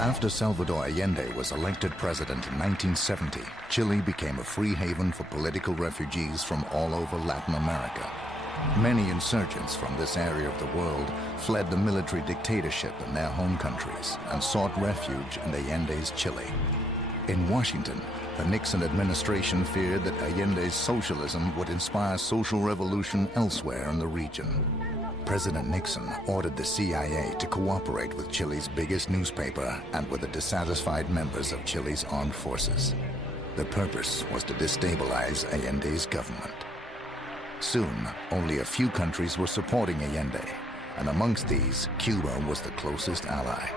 After Salvador Allende was elected president in 1970, Chile became a free haven for political refugees from all over Latin America. Many insurgents from this area of the world fled the military dictatorship in their home countries and sought refuge in Allende's Chile. In Washington, the Nixon administration feared that Allende's socialism would inspire social revolution elsewhere in the region. President Nixon ordered the CIA to cooperate with Chile's biggest newspaper and with the dissatisfied members of Chile's armed forces. The purpose was to destabilize Allende's government. Soon, only a few countries were supporting Allende, and amongst these, Cuba was the closest ally.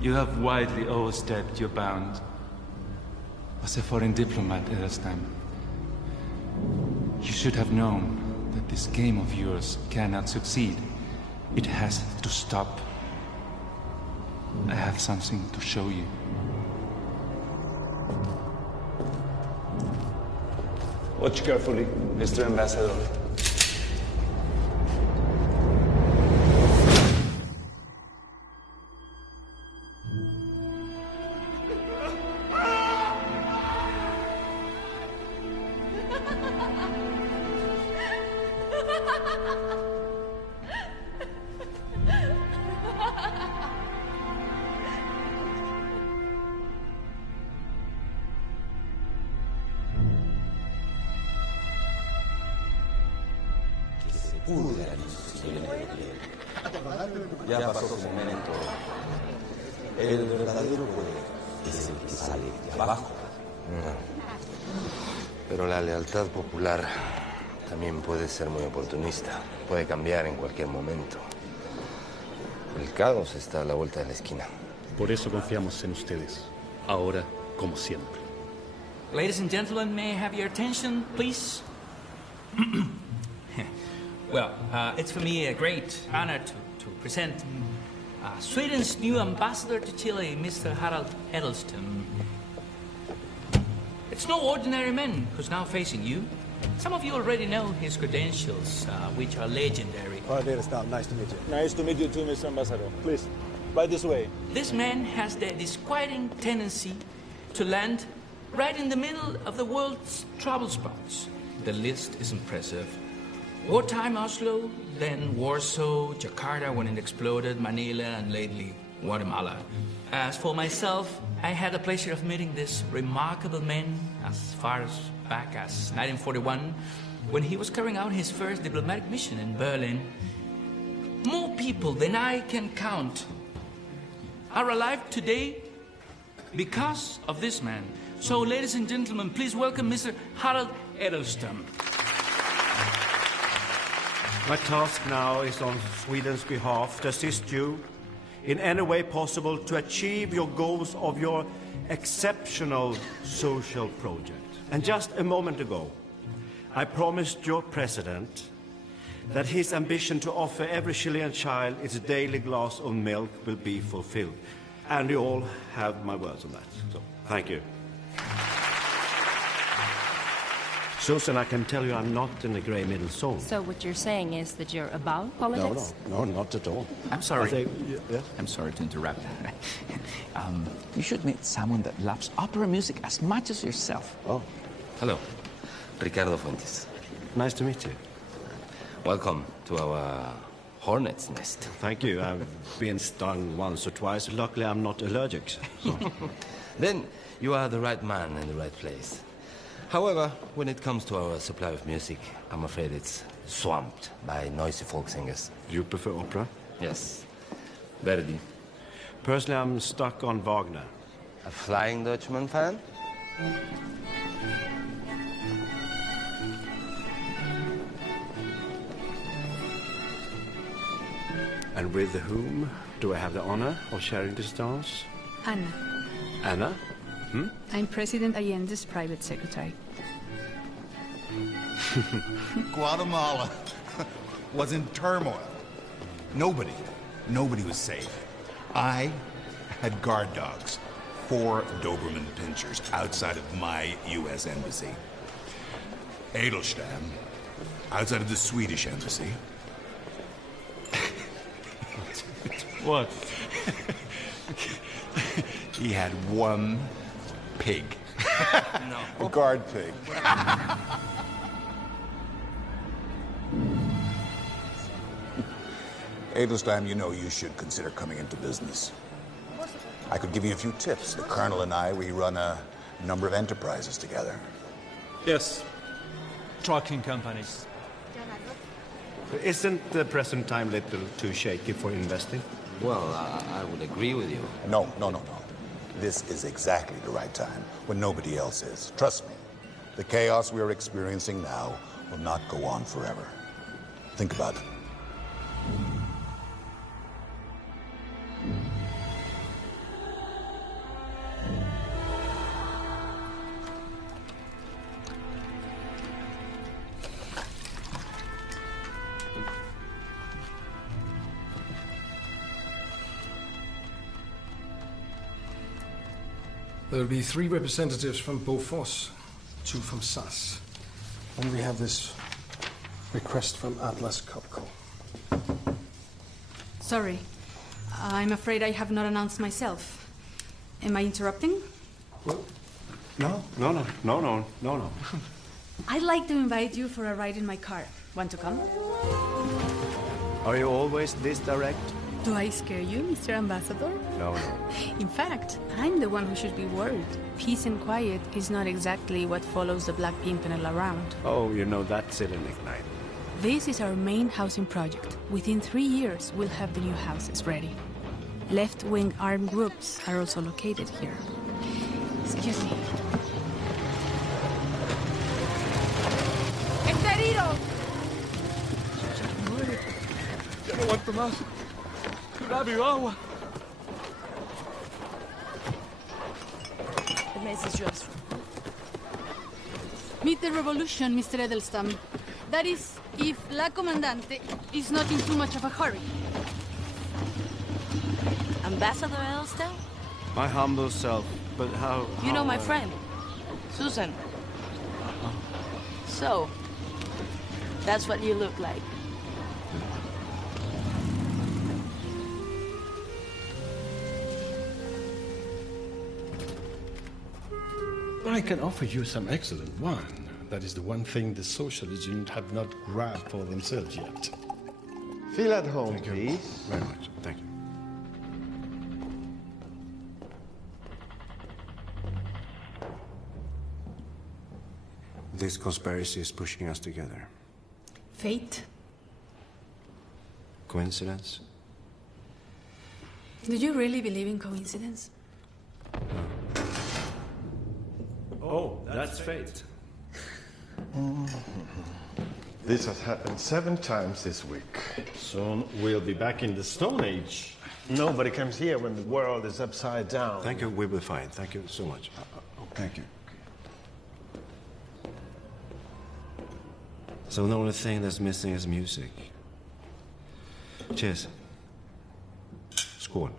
You have widely overstepped your bounds. As a foreign diplomat at this time, you should have known that this game of yours cannot succeed. It has to stop. I have something to show you. Watch carefully, Mr. Ambassador. Ya pasó su momento. El verdadero poder es el que sale de abajo. Pero la lealtad popular también puede ser muy oportunista. Puede cambiar en cualquier momento. El caos está a la vuelta de la esquina. Por eso confiamos en ustedes, ahora como siempre. Ladies and gentlemen, may I have your attention, please? Well, it's for me a great honor to present Sweden's new ambassador to Chile, Mr. Harald Edelstam. It's no ordinary man who's now facing you. Some of you already know his credentials, which are legendary. Edelstam, nice to meet you. Nice to meet you too, Mr. Ambassador. Please, right this way. This man has the disquieting tendency to land right in the middle of the world's trouble spots. The list is impressive. Wartime Oslo, then Warsaw, Jakarta when it exploded, Manila, and lately Guatemala. As for myself, I had the pleasure of meeting this remarkable man as far back as 1941, when he was carrying out his first diplomatic mission in Berlin. More people than I can count are alive today because of this man. So, ladies and gentlemen, please welcome Mr. Harald Edelstam. My task now is on Sweden's behalf to assist you in any way possible to achieve your goals of your exceptional social project. And just a moment ago, I promised your president that his ambition to offer every Chilean child its daily glass of milk will be fulfilled. And you all have my words on that. So, thank you. Susan, I can tell you I'm not in the grey middle zone. So what you're saying is that you're above politics? No, not at all. I'm sorry. I'm sorry to interrupt. You should meet someone that loves opera music as much as yourself. Oh. Hello, Ricardo Fuentes. Nice to meet you. Welcome to our hornet's nest. Thank you. I've been stung once or twice. Luckily, I'm not allergic. So. Then you are the right man in the right place. However, when it comes to our supply of music, I'm afraid it's swamped by noisy folk singers. You prefer opera? Yes. Verdi. Personally, I'm stuck on Wagner. A Flying Dutchman fan? And with whom do I have the honor of sharing this dance? Anna. Anna? I'm President Allende's private secretary. Guatemala was in turmoil. Nobody was safe. I had guard dogs, 4 Doberman pinchers outside of my U.S. embassy. Adelstam, outside of the Swedish embassy. What? He had 1 pig. A guard pig. Adelstam, you know you should consider coming into business. I could give you a few tips. The Colonel and I, we run a number of enterprises together. Yes. Trucking companies. Isn't the present time a little too shaky for investing? Well, I would agree with you. No. This is exactly the right time, when nobody else is. Trust me, the chaos we are experiencing now will not go on forever. Think about it. There will be 3 representatives from Bofors, 2 from SAS. And we have this request from Atlas Copco. Sorry. I'm afraid I have not announced myself. Am I interrupting? Well, no. I'd like to invite you for a ride in my car. Want to come? Are you always this direct? Do I scare you, Mr. Ambassador? No. In fact, I'm the one who should be worried. Peace and quiet is not exactly what follows the Black Pimpernel around. Oh, you know that silly nickname. This is our main housing project. Within 3 years, we'll have the new houses ready. Left-wing armed groups are also located here. Excuse me. ¡Está herido! Ya no aguanto más. Rápido, agua. The message yours. Meet the revolution, Mr. Edelstam. That is, if La Comandante is not in too much of a hurry. Ambassador Edelstam? My humble self, but how... You know my friend, Susan. So, that's what you look like. I can offer you some excellent wine. That is the one thing the socialist unit have not grabbed for themselves yet. Feel at home, please. Very much. Thank you. This conspiracy is pushing us together. Fate? Coincidence? Do you really believe in coincidence? Oh, that's fate. This has happened 7 times this week. Soon we'll be back in the Stone Age. Nobody comes here when the world is upside down. Thank you, we'll be fine. Thank you so much. Thank you. So the only thing that's missing is music. Cheers. Skål.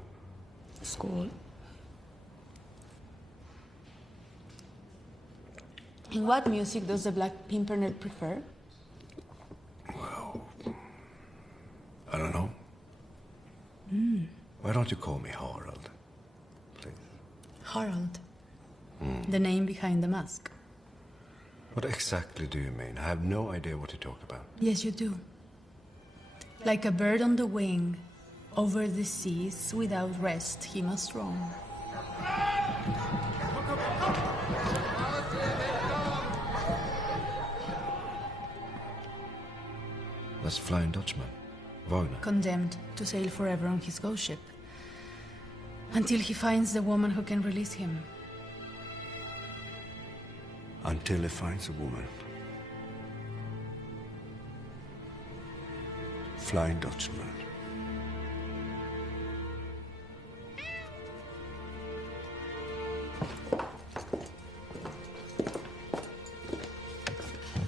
Skål. And what music does the Black Pimpernel prefer? Well, I don't know. Why don't you call me Harald, please? Harald. The name behind the mask. What exactly do you mean? I have no idea what you talk about. Yes, you do. Like a bird on the wing, over the seas, without rest, he must roam. That's Flying Dutchman, Wagner. Condemned to sail forever on his ghost ship. Until he finds the woman who can release him. Until he finds a woman. Flying Dutchman.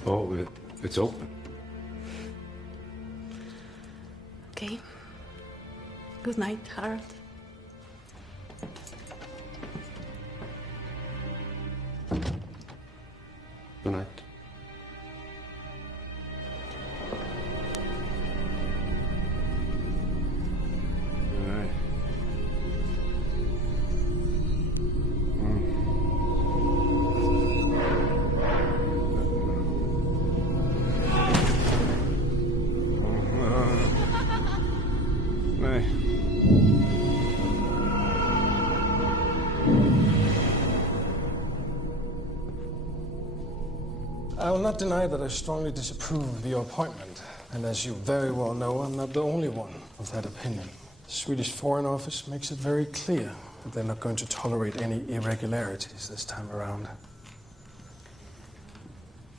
Oh, it's open. Okay. Good night, Harold. Good night. I will not deny that I strongly disapprove of your appointment. And as you very well know, I'm not the only one of that opinion. The Swedish Foreign Office makes it very clear that they're not going to tolerate any irregularities this time around.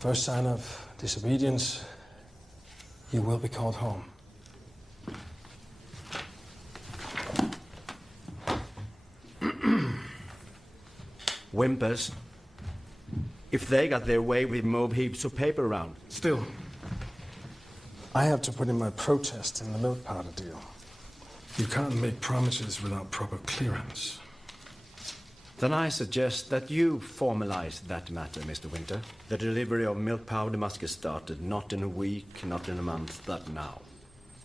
First sign of disobedience, you will be called home. Whimpers. If they got their way, we'd move heaps of paper around. Still, I have to put in my protest in the milk powder deal. You can't make promises without proper clearance. Then I suggest that you formalize that matter, Mr. Winter. The delivery of milk powder must get started, not in a week, not in a month, but now.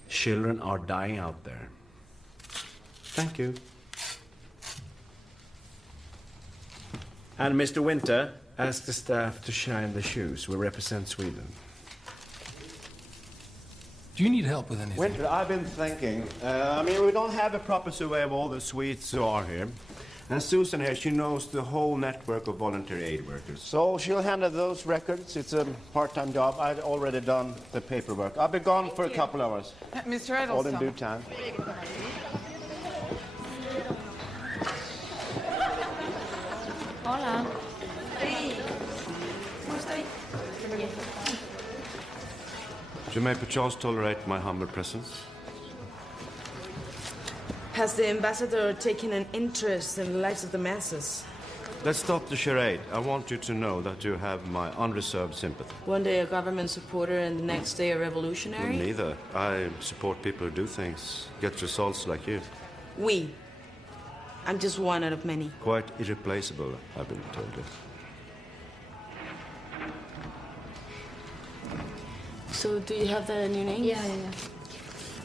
Children are dying out there. Thank you. And Mr. Winter, ask the staff to shine the shoes. We represent Sweden. Do you need help with anything? Winter, I've been thinking. We don't have a proper survey of all the Swedes who are here. And Susan here, she knows the whole network of voluntary aid workers. So she'll handle those records. It's a part-time job. I've already done the paperwork. I'll be gone for a couple hours. Mr. Edelstone. All in due time. Hola. You may perchance tolerate my humble presence. Has the ambassador taken an interest in the lives of the masses? Let's stop the charade. I want you to know that you have my unreserved sympathy. One day a government supporter and the next day a revolutionary? Neither. I support people who do things, get results like you. We. I'm just one out of many. Quite irreplaceable, I've been told. So, do you have the new names? Yeah.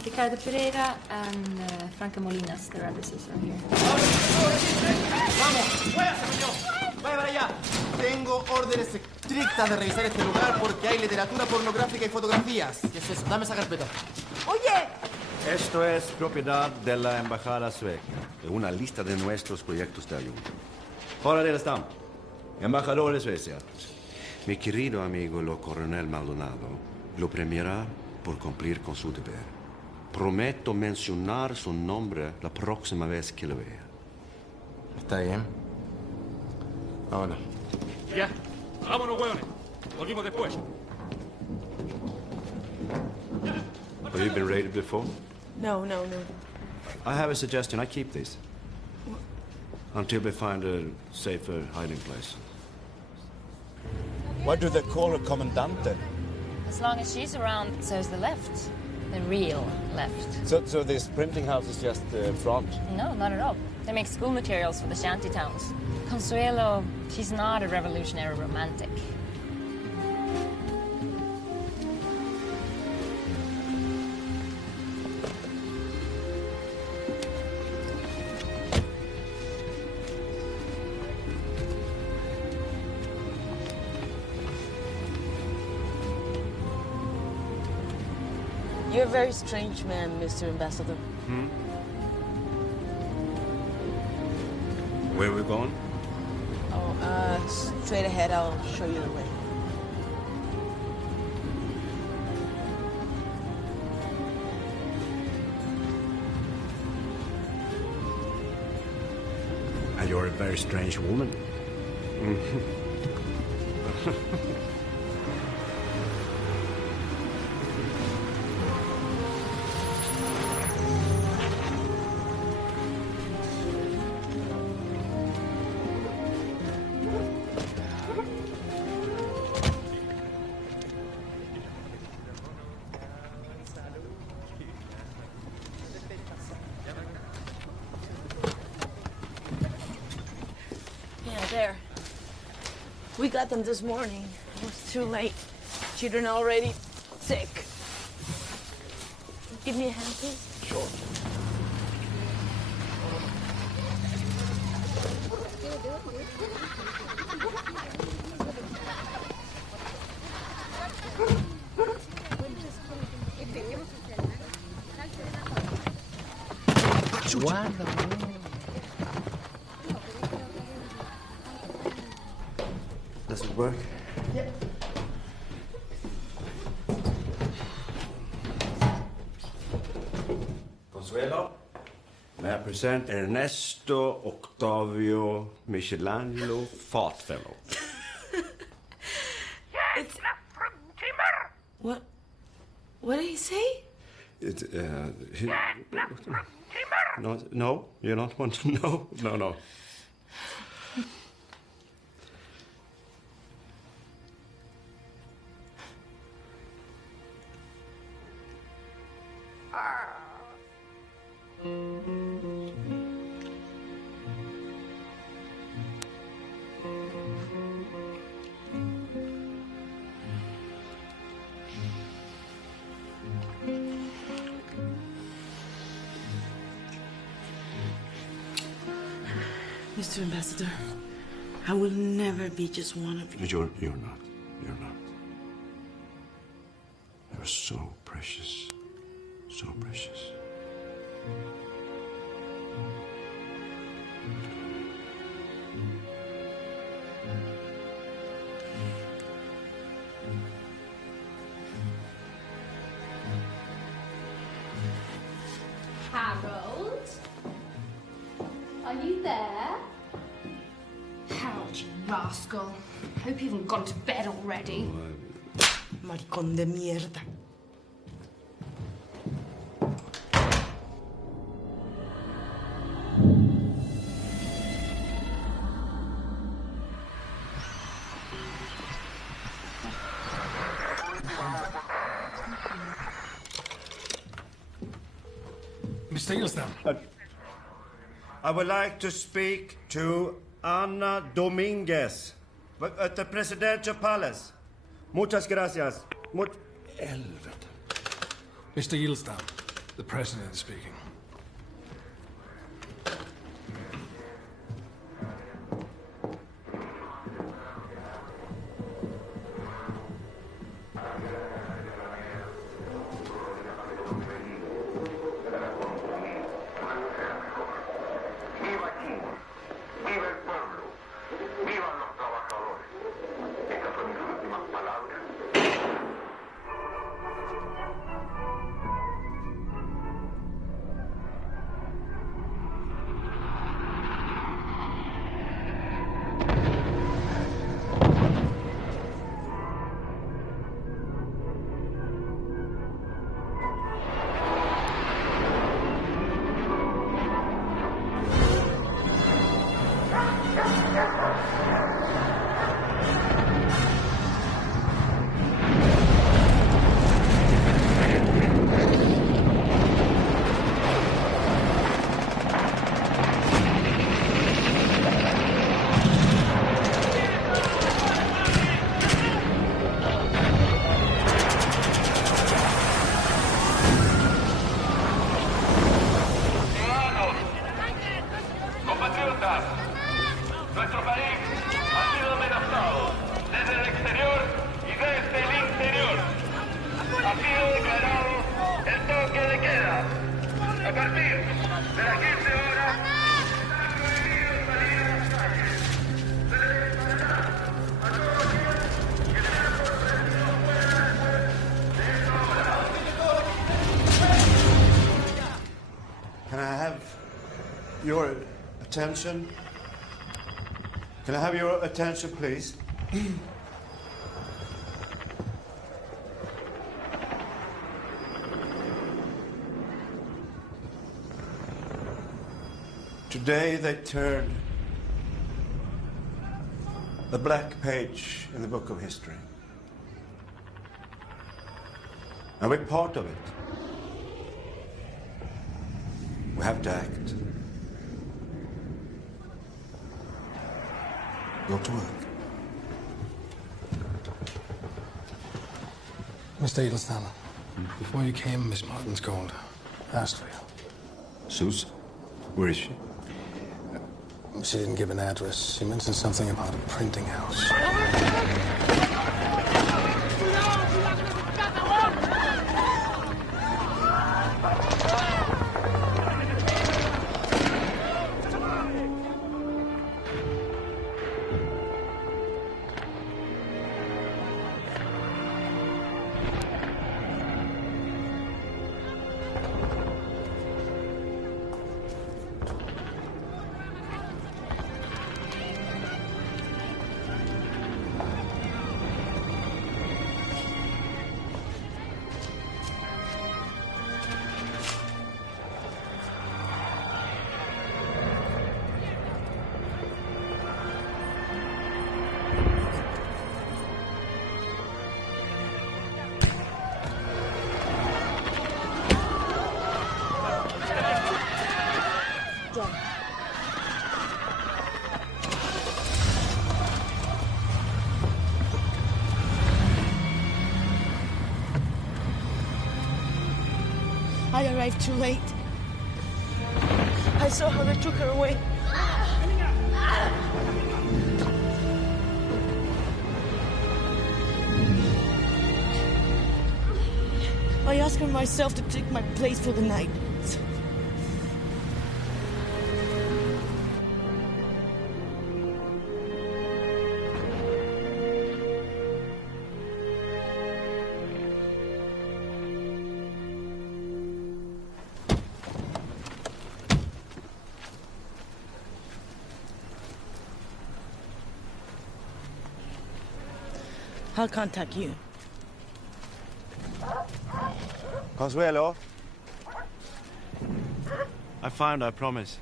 Ricardo Pereira and Franca Molinas, the addresses are here. ¡Vamos! ¡Váyase, señor! ¡Vaya para allá! Tengo órdenes estrictas de revisar este lugar porque hay literatura pornográfica y fotografías. ¿Qué es eso? Dame esa carpeta. ¡Oye! Esto es propiedad de la embajada sueca. Una lista de nuestros proyectos de ayuda. Hora del Stam. Embajador de Suecia. Mi querido amigo, lo coronel Maldonado, lo premiará por cumplir con su deber. Prometo mencionar su nombre la próxima vez que lo vea. Está bien. Vámonos. Ya. Vámonos, hueones. Volvimos después. Have you been raided before? No. I have a suggestion. I keep these. Until we find a safer hiding place. Why do they call her Commandante? As long as she's around, so's the left. The real left. So this printing house is just the front? No, not at all. They make school materials for the shanty towns. Consuelo, she's not a revolutionary romantic. You're a very strange man, Mr. Ambassador. Where are we going? Straight ahead, I'll show you the way. And you're a very strange woman. There. We got them this morning. It was too late. Children already sick. Give me a hand, please. Sure. Guarda. Does it work? Yeah. Consuelo, may I present Ernesto Octavio Michelangelo Fart Fellow. It's... What? What did he say? No, you don't want to know? No. Mr. Ambassador, I will never be just one of you. You're not. You're not. You're so precious. So precious. Harold? Are you there? Harold, you rascal. Hope you haven't gone to bed already. Maricón de mierda. Mr. Eilstam. I would like to speak to Ana Dominguez at the Presidential Palace. Muchas gracias. Helvete. Mr. Eilstam, the President is speaking. Nuestro país ha sido amenazado desde el exterior y desde el interior. Ha sido declarado el toque de queda. A partir de las 15 horas, está prohibido salir a las calles. Se les disparará a todos aquellos que sean sorprendidos fuera después de esta hora. Can I have your attention? Can I have your attention, please? Today they turned the black page in the book of history. And we're part of it. We have to act. Go to work. Mr. Edelstein, before you came, Miss Martin's called. Asked for you. Susan? Where is she? She didn't give an address. She mentioned something about a printing house. I arrived too late. I saw how they took her away. I asked her myself to take my place for the night. I'll contact you. Consuelo? I found, I promise.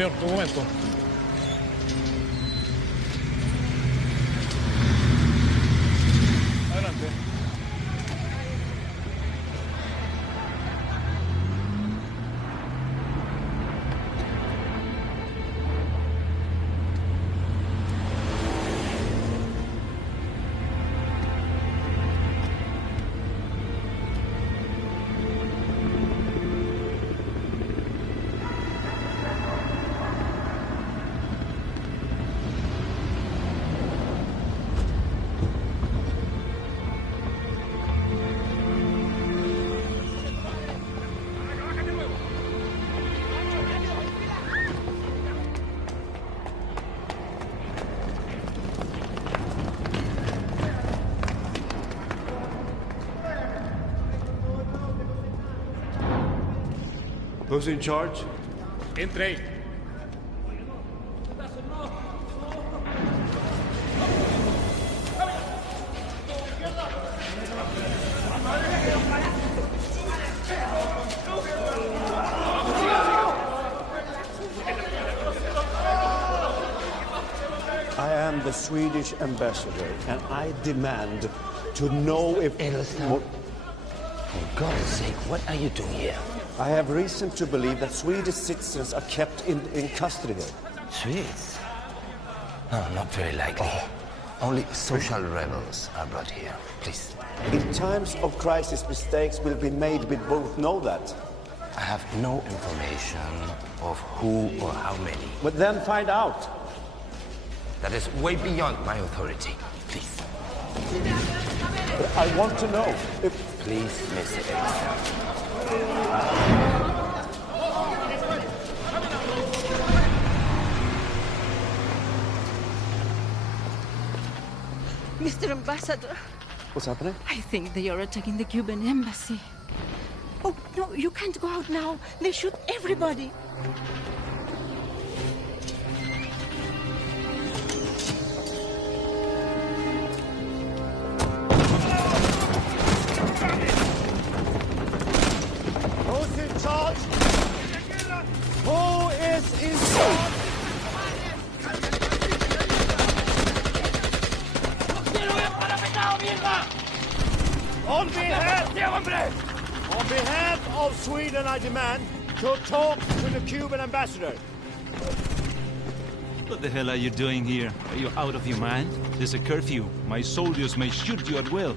Señor, un momento. Adelante. Who's in charge? Entre ahí. I am the Swedish ambassador, and I demand to know if... Edelstein, for God's sake, what are you doing here? I have reason to believe that Swedish citizens are kept in custody here. Swedes? No, not very likely. Only social rebels are brought here. Please. In times of crisis, mistakes will be made. We both know that. I have no information of who or how many. But then find out. That is way beyond my authority. Please. I want to know if... Please, Mr. Edelstein. Mr. Ambassador, What's happening? I think they are attacking the Cuban embassy. Oh, No, you can't go out now. They shoot everybody. Who's in charge? Who is in charge? On behalf of Sweden, I demand to talk to the Cuban ambassador. What the hell are you doing here? Are you out of your mind? There's a curfew. My soldiers may shoot you at will.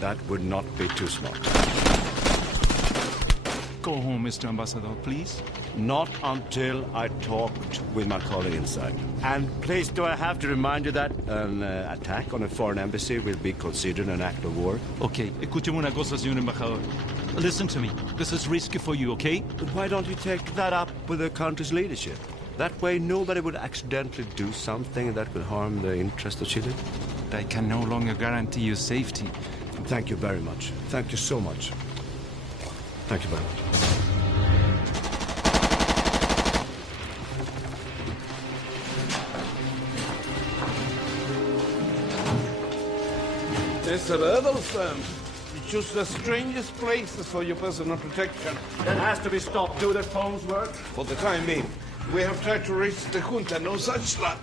That would not be too smart. Go home, Mr. Ambassador, please. Not until I talked with my colleague inside. And please, do I have to remind you that an attack on a foreign embassy will be considered an act of war? Okay, escúcheme una cosa, señor embajador. Listen to me. This is risky for you, okay? But why don't you take that up with the country's leadership? That way nobody would accidentally do something that could harm the interest of Chile. I can no longer guarantee your safety. Thank you very much. Thank you so much. Thank you very much. Mr. Edelstein, you choose the strangest places for your personal protection. That has to be stopped. Do the phones work? For the time being, we have tried to reach the junta. No such luck.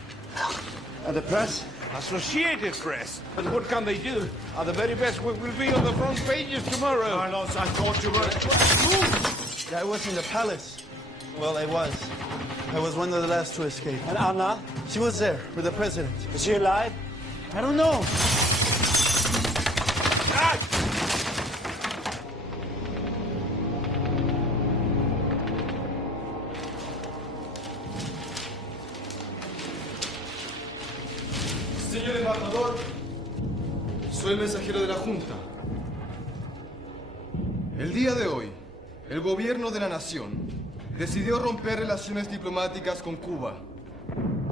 And the press? Associated Press. But what can they do? At the very best, we will be on the front pages tomorrow. Carlos, I thought you were... I was in the palace. Well, I was. I was one of the last to escape. And Anna? She was there with the president. Is she alive? I don't know. Señor embajador, soy el mensajero de la Junta. El día de hoy, el gobierno de la nación decidió romper relaciones diplomáticas con Cuba.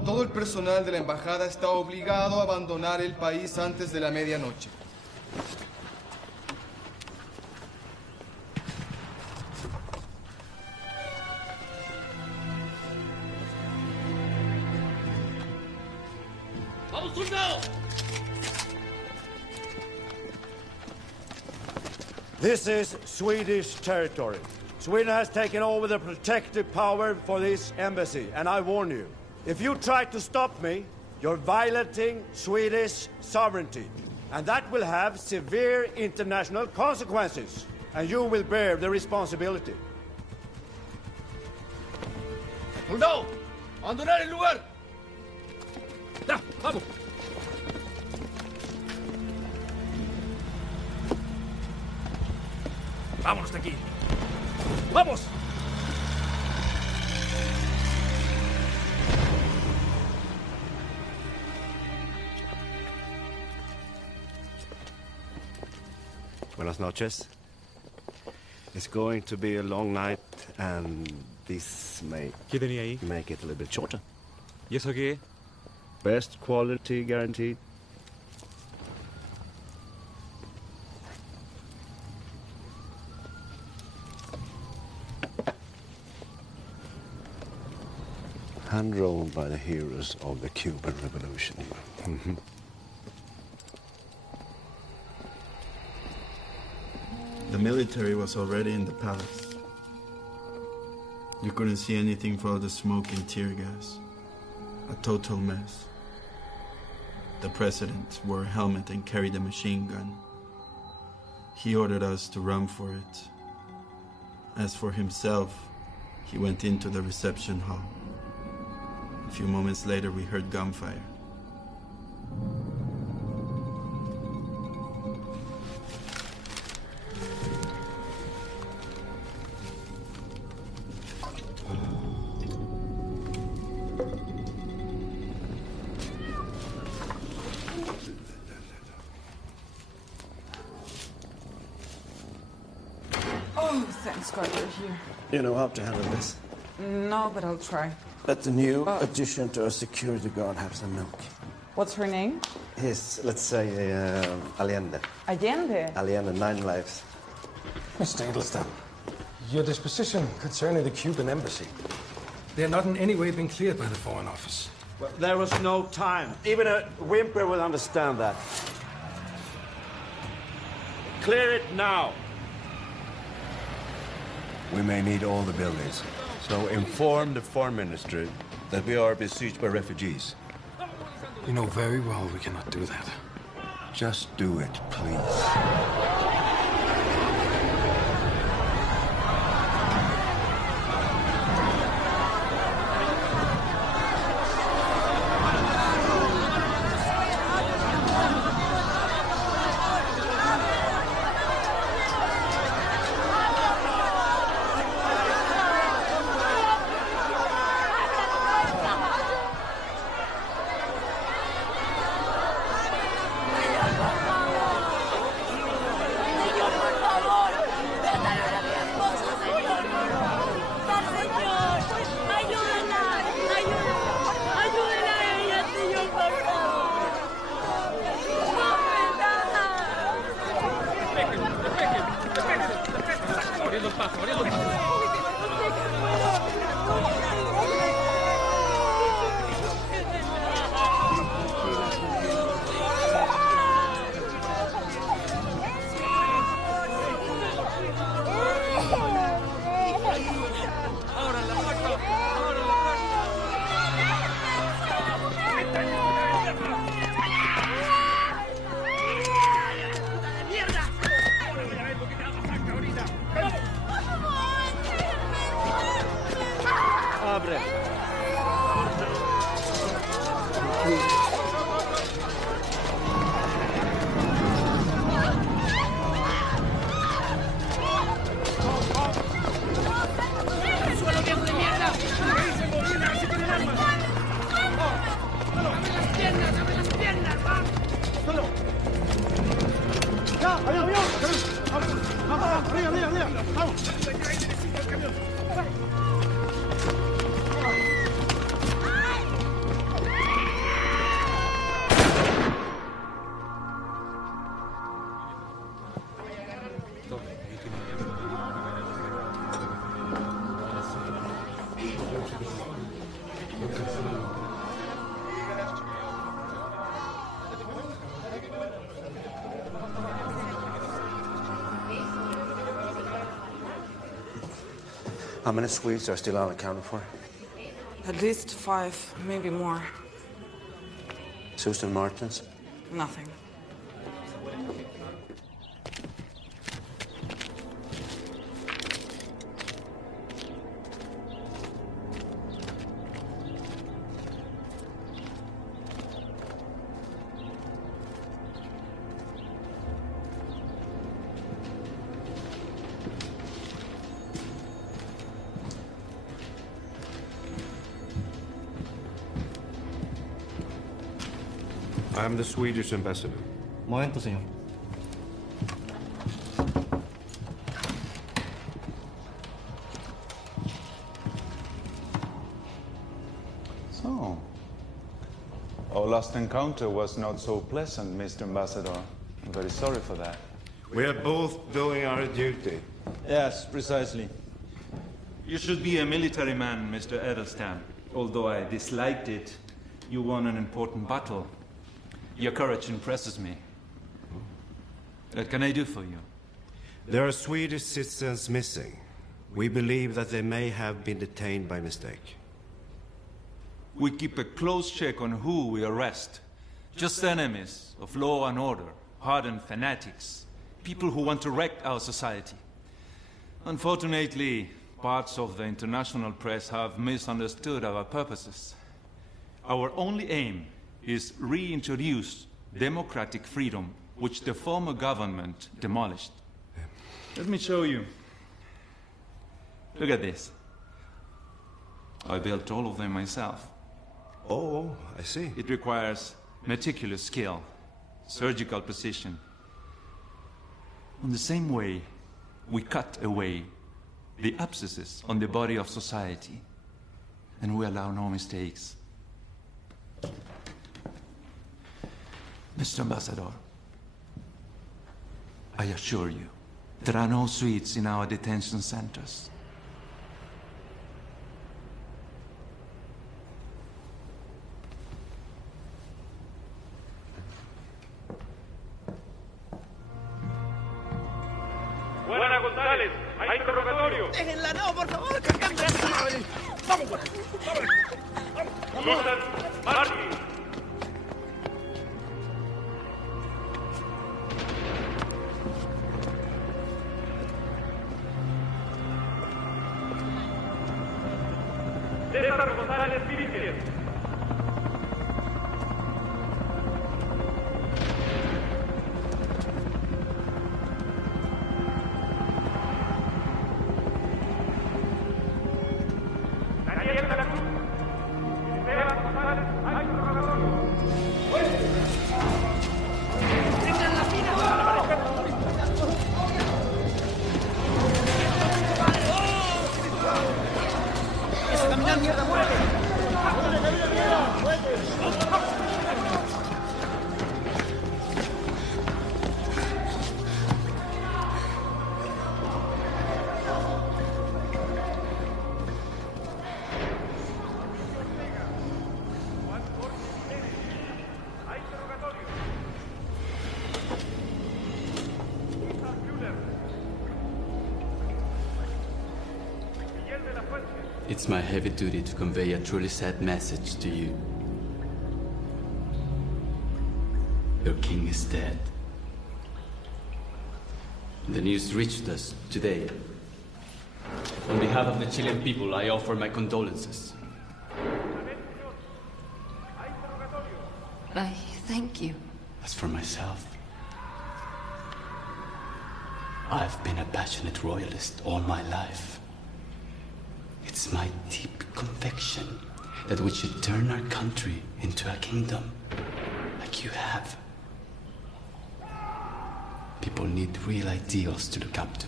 Todo el personal de la embajada está obligado a abandonar el país antes de la medianoche. ¡Vamos, soldado! This is Swedish territory. Sweden has taken over the protective power for this embassy, and I warn you, if you try to stop me, you're violating Swedish sovereignty, and that will have severe international consequences, and you will bear the responsibility. ¡Soldado! ¡Abandonar el lugar! ¡Ya, vamos! ¡Vámonos de aquí! ¡Vamos! Buenas noches. It's going to be a long night, and this may make it a little bit shorter. ¿Y eso qué? Best quality guaranteed. Hand-rolled by the heroes of the Cuban Revolution. The military was already in the palace. You couldn't see anything for all the smoke and tear gas. A total mess. The president wore a helmet and carried a machine gun. He ordered us to run for it. As for himself, he went into the reception hall. A few moments later, we heard gunfire. Oh, thanks God you're here. You know how to handle this. No, but I'll try. Let the new addition to our security guard have some milk. What's her name? His, let's say, Allende. Allende. Allende, 9 lives. Mr. Edelstein, Your disposition concerning the Cuban embassy. They have not in any way been cleared by the Foreign Office. Well, there was no time. Even a whimper will understand that. Clear it now. We may need all the buildings, so inform the Foreign Ministry that we are besieged by refugees. You know very well we cannot do that. Just do it, please. How many Swedes are still unaccounted for? At least 5, maybe more. Susan Martins? Nothing. I am the Swedish ambassador. Momento, señor. So, our last encounter was not so pleasant, Mr. Ambassador. I'm very sorry for that. We are both doing our duty. Yes, precisely. You should be a military man, Mr. Edelstam. Although I disliked it, you won an important battle. Your courage impresses me. What can I do for you? There are Swedish citizens missing. We believe that they may have been detained by mistake. We keep a close check on who we arrest. Just enemies of law and order, hardened fanatics, people who want to wreck our society. Unfortunately, parts of the international press have misunderstood our purposes. Our only aim is reintroduce democratic freedom, which the former government demolished. Let me show you. Look at this. I built all of them myself. Oh, I see. It requires meticulous skill, surgical precision. In the same way, we cut away the abscesses on the body of society, and we allow no mistakes. Mr. Ambassador, I assure you There are no suites in our detention centers. Buena, González. Hay interrogatorio. Déjenla, no, por favor, cargando. Vamos, güey. Susan, Marty. César González Vírquez. Daniel de la Cruz. Esteban González, hay interrogatorio. ¡Tengan la fila! ¡Eso, caminar, mierda, muévete! It's my heavy duty to convey a truly sad message to you. Your king is dead. The news reached us today. On behalf of the Chilean people, I offer my condolences. I thank you. As for myself, I've been a passionate royalist all my life. It's my deep conviction that we should turn our country into a kingdom, like you have. People need real ideals to look up to.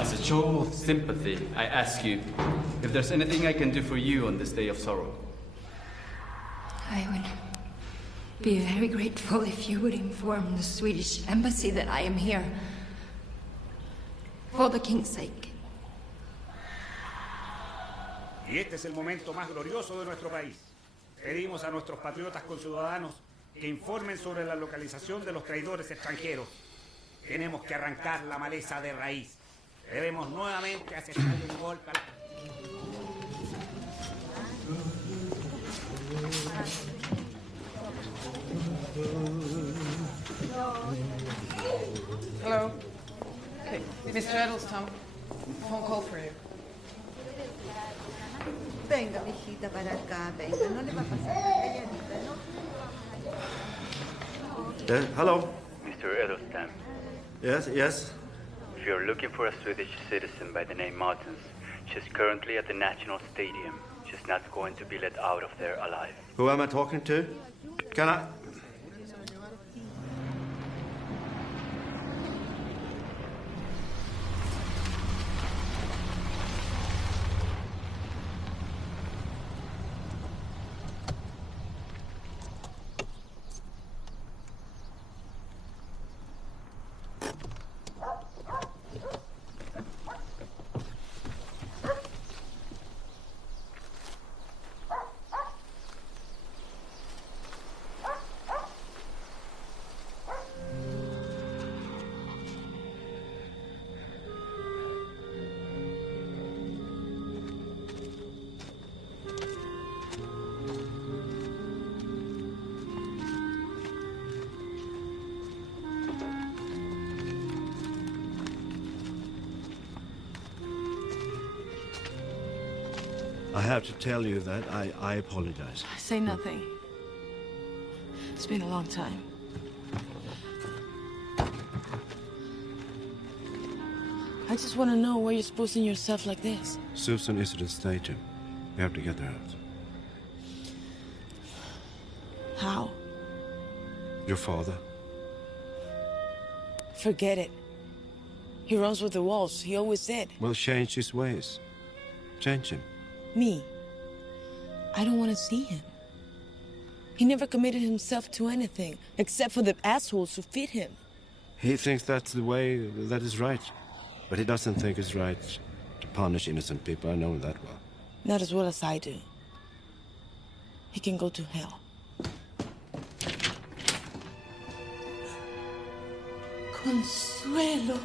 As a show of sympathy, I ask you if there's anything I can do for you on this day of sorrow. I would be very grateful if you would inform the Swedish embassy that I am here for the king's sake. Y este es el momento más glorioso de nuestro país. Pedimos a nuestros patriotas conciudadanos que informen sobre la localización de los traidores extranjeros. Tenemos que arrancar la maleza de raíz. Debemos nuevamente aceptar un golpe a la... Hello. Hey, Mr. Edelston, phone call for you. Venga, mijita, para acá, venga. No le va a pasar nada, calladita, ¿no? Hello. Mr. Edelstam, Yes. if you're looking for a Swedish citizen by the name Martins, she's currently at the National Stadium. She's not going to be let out of there alive. Who am I talking to? Can I... I have to tell you that I apologize. Say nothing. It's been a long time. I just want to know why you're exposing yourself like this. Susan is at the stadium. We have to get her out. How? Your father? Forget it. He runs with the wolves. He always did. Will change his ways. Change him. Me. I don't want to see him. He never committed himself to anything, except for the assholes who feed him. He thinks that's the way that is right. But he doesn't think it's right to punish innocent people. I know that well. Not as well as I do. He can go to hell. Consuelo.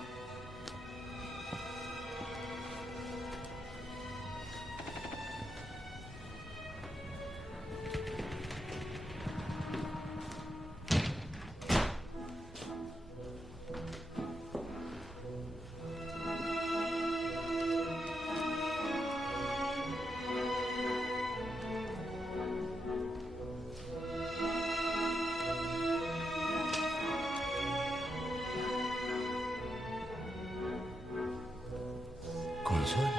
Consuelo.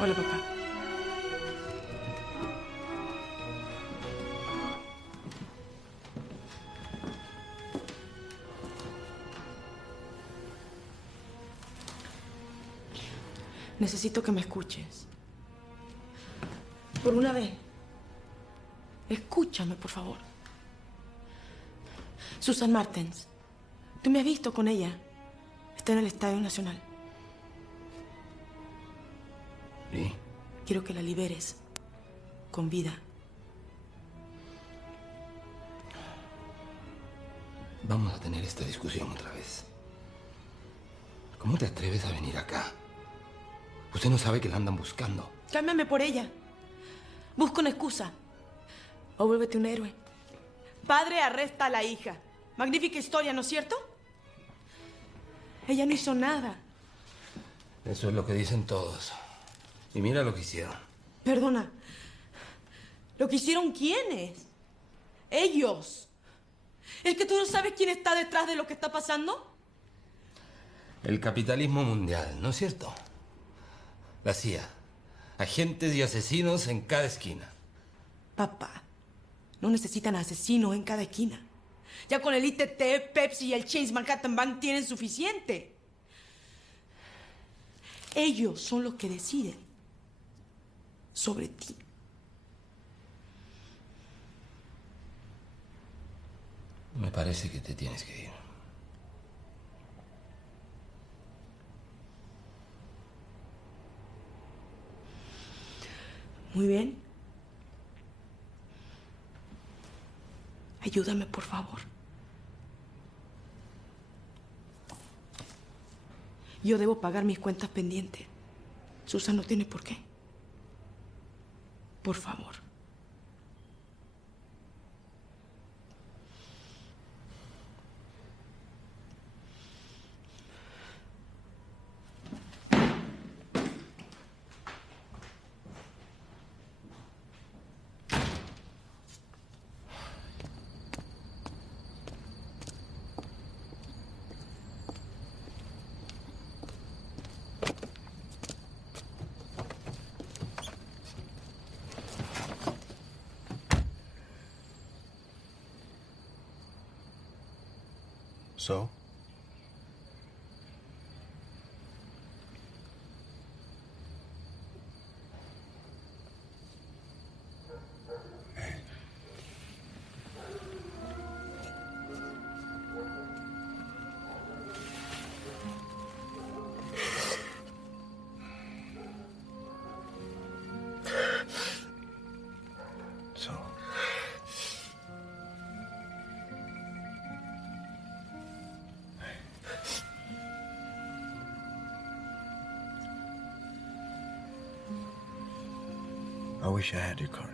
Hola, papá. Necesito que me escuches. Por una vez. Escúchame, por favor. Susan Martens. Tú me has visto con ella. Está en el Estadio Nacional. ¿Y? Quiero que la liberes. Con vida. Vamos a tener esta discusión otra vez. ¿Cómo te atreves a venir acá? Usted no sabe que la andan buscando. Cámbiame por ella. Busca una excusa. O vuélvete un héroe. Padre arresta a la hija. Magnífica historia, ¿no es cierto? Ella no hizo nada. Eso es lo que dicen todos. Y mira lo que hicieron. Perdona. ¿Lo que hicieron quiénes? Ellos. ¿Es que tú no sabes quién está detrás de lo que está pasando? El capitalismo mundial, ¿no es cierto? La CIA. Agentes y asesinos en cada esquina. Papá, no necesitan asesinos en cada esquina. Ya con el ITT, Pepsi y el Chase Manhattan Bank tienen suficiente. Ellos son los que deciden sobre ti. Me parece que te tienes que ir. Muy bien. Ayúdame, por favor. Yo debo pagar mis cuentas pendientes. Susan no tiene por qué. Por favor. So? So? I wish I had your courage.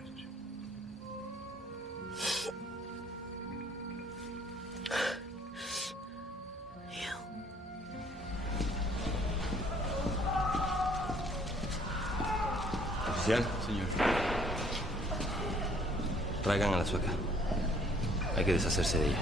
Oficial. Señor. Traigan a la sueca. Hay que deshacerse de ella.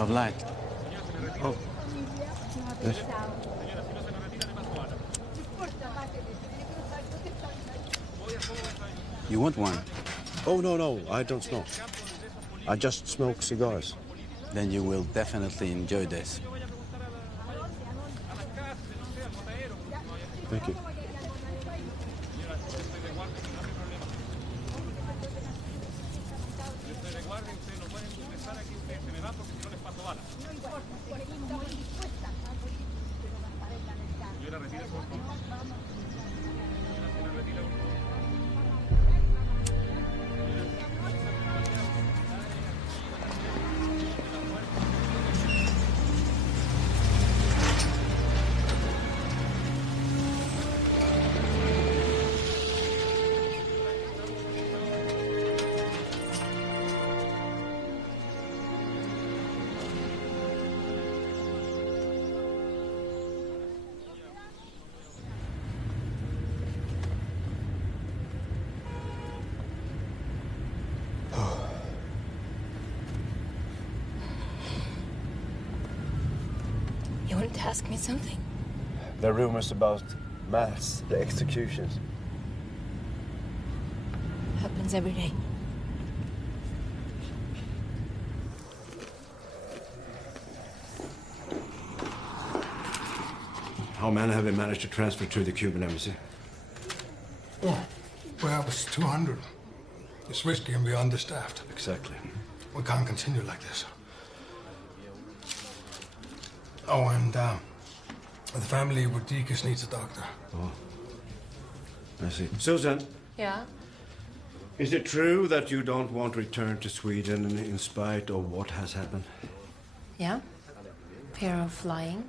of light. Oh. Yes. You want one? Oh, no, I don't smoke. I just smoke cigars. Then you will definitely enjoy this. Thank you. You wanted to ask me something? There are rumors about mass, the executions. Happens every day. How many have we managed to transfer to the Cuban embassy? Oh, well, it's 200. It's risky and we're understaffed. Exactly. We can't continue like this. Oh, and the family with Deacons needs a doctor. Oh. I see. Susan, Yeah? is it true that you don't want to return to Sweden in spite of what has happened? Yeah? Fear of flying.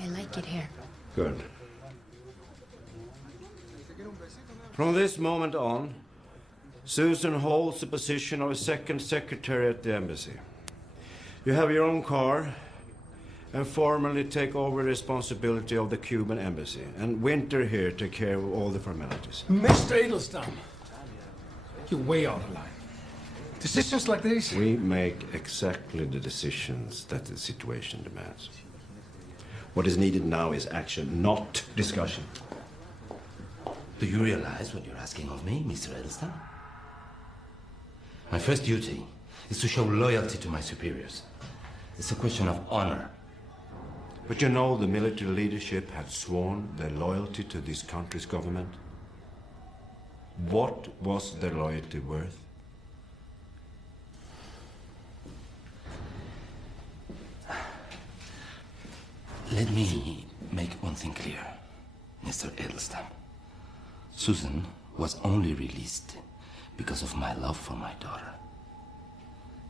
I like it here. Good. From this moment on, Susan holds the position of a second secretary at the embassy. You have your own car and formally take over responsibility of the Cuban embassy. And Winter here take care of all the formalities. Mr. Edelstam, you're way out of line. Decisions like these... We make exactly the decisions that the situation demands. What is needed now is action, not discussion. Do you realize what you're asking of me, Mr. Edelstam? My first duty is to show loyalty to my superiors. It's a question of honor. But you know the military leadership had sworn their loyalty to this country's government. What was their loyalty worth? Let me make one thing clear, Mr. Edelstam. Susan was only released because of my love for my daughter.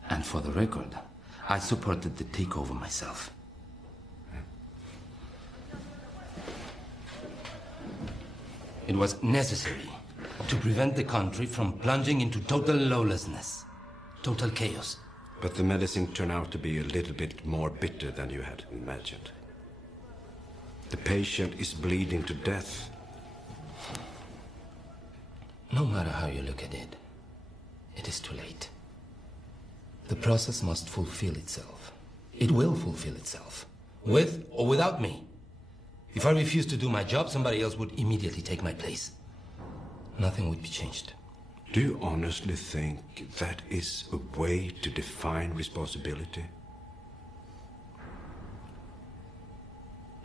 And for the record, I supported the takeover myself. It was necessary to prevent the country from plunging into total lawlessness, total chaos. But the medicine turned out to be a little bit more bitter than you had imagined. The patient is bleeding to death. No matter how you look at it, it is too late. The process must fulfill itself. It will fulfill itself, with or without me. If I refuse to do my job, somebody else would immediately take my place. Nothing would be changed. Do you honestly think that is a way to define responsibility?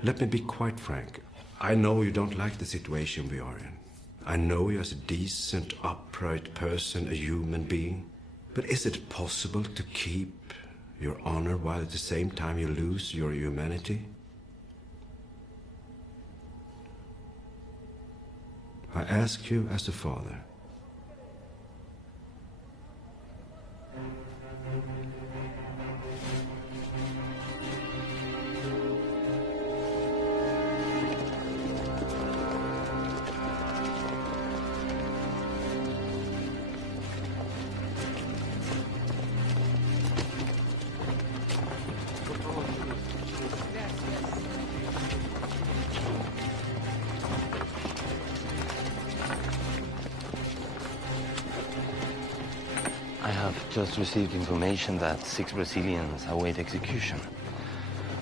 Let me be quite frank. I know you don't like the situation we are in. I know you as a decent, upright person, a human being. But is it possible to keep your honor while at the same time you lose your humanity? I ask you as a father. have just received information that 6 Brazilians await execution.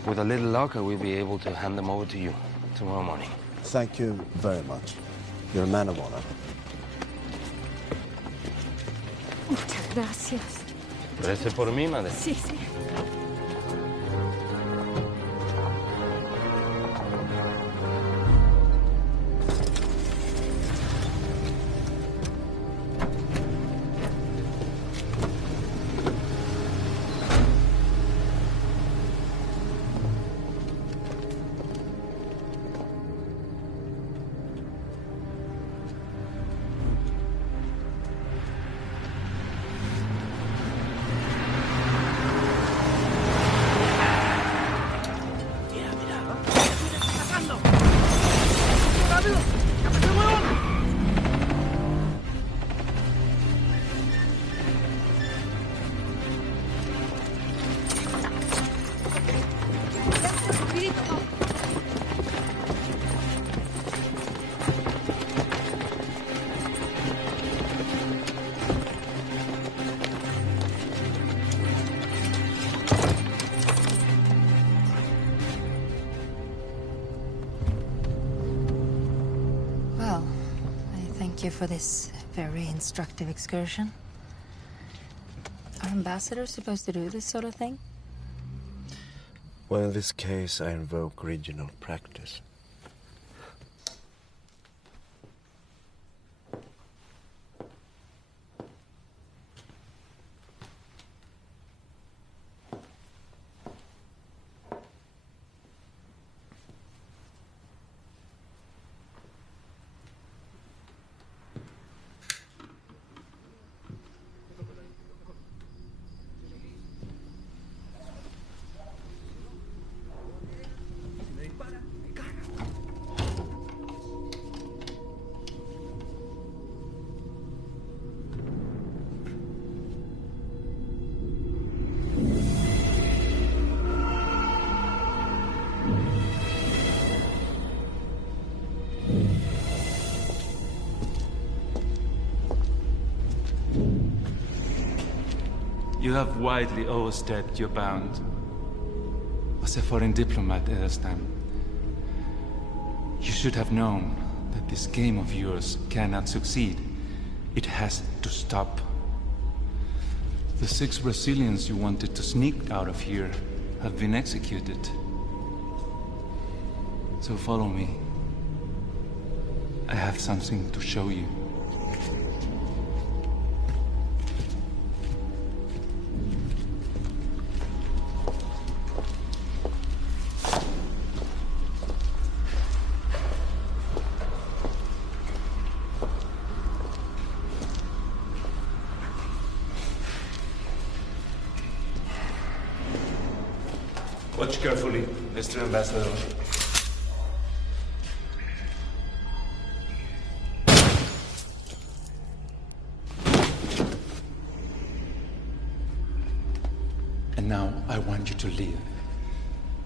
With a little luck, I will be able to hand them over to you tomorrow morning. Thank you very much. You're a man of honor. Muchas gracias. Rece por mí, madre. Sí, sí. Thank you for this very instructive excursion. Are ambassadors supposed to do this sort of thing? Well, in this case, I invoke regional practice. You have widely overstepped your bound. As a foreign diplomat, Edelstein, you should have known that this game of yours cannot succeed. It has to stop. The 6 Brazilians you wanted to sneak out of here have been executed. So follow me. I have something to show you. Watch carefully, Mr. Ambassador. And now I want you to leave.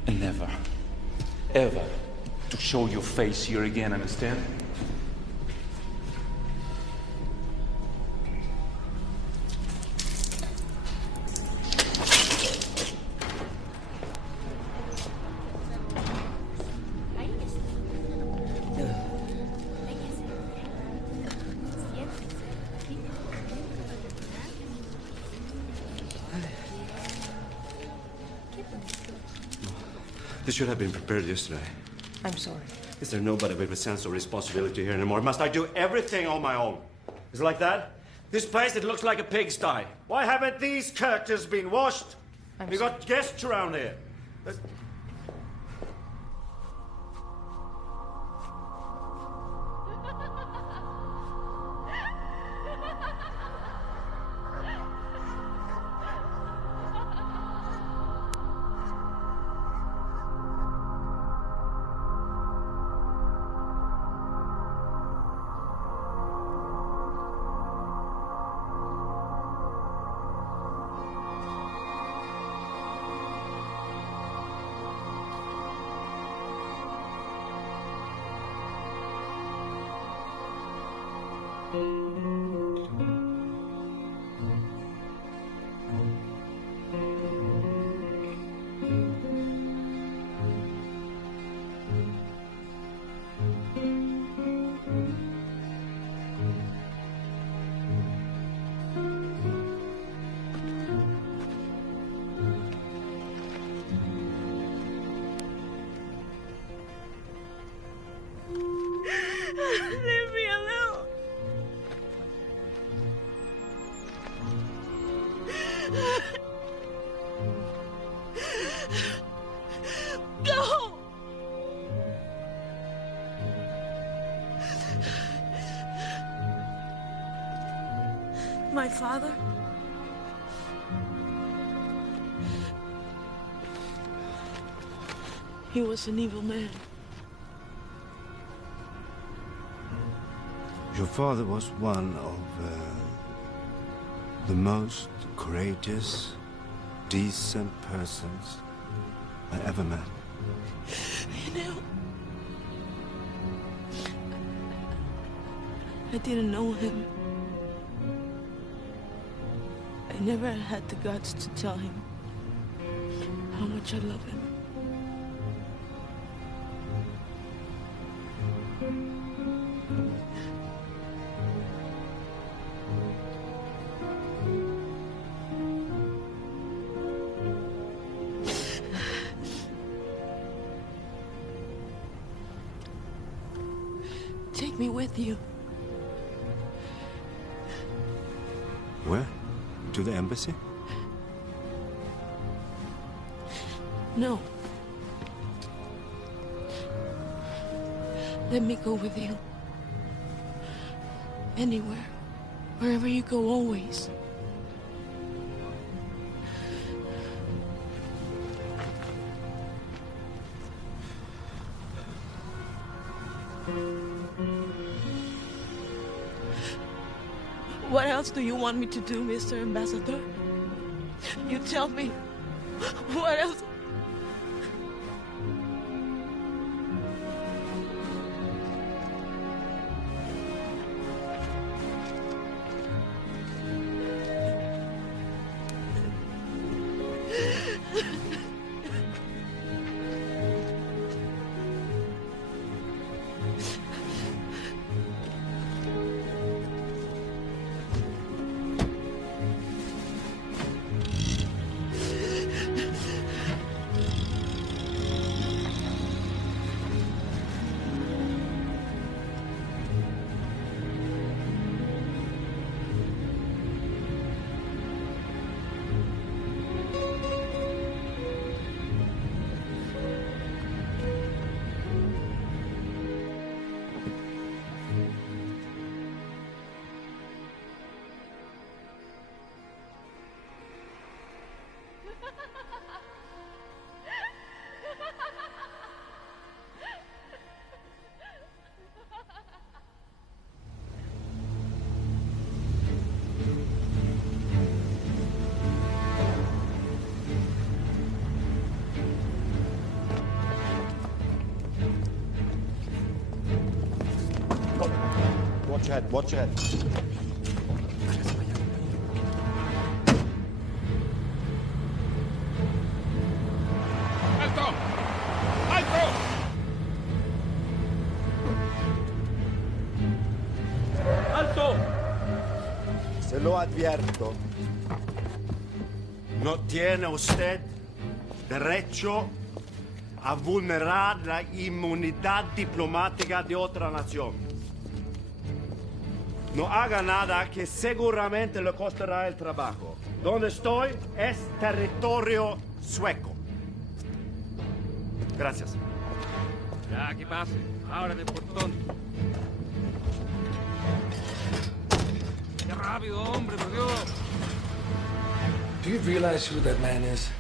And never, ever to show your face here again, understand? This should have been prepared yesterday. I'm sorry. Is there nobody with a sense of responsibility here anymore? Must I do everything on my own? Is it like that? This place, it looks like a pigsty. Why haven't these curtains been washed? We got guests around here. My father? He was an evil man. Your father was one of the most courageous, decent persons I ever met. You know, I didn't know him. I never had the guts to tell him how much I love him. Take me with you. Where? To the embassy? No. Let me go with you. Anywhere. Wherever you go, always. What else do you want me to do, Mr. Ambassador? You tell me. What else? Watch your head, watch your head. ¡Alto! ¡Alto! ¡Alto! Se lo advierto. No tiene usted derecho a vulnerar la inmunidad diplomática de otra nación. No haga nada que seguramente le costará el trabajo. Donde estoy es territorio sueco. Gracias. Ya, que pase. Ábrete el portón. ¡Qué rápido, hombre, por Dios! Do you realize who that man is?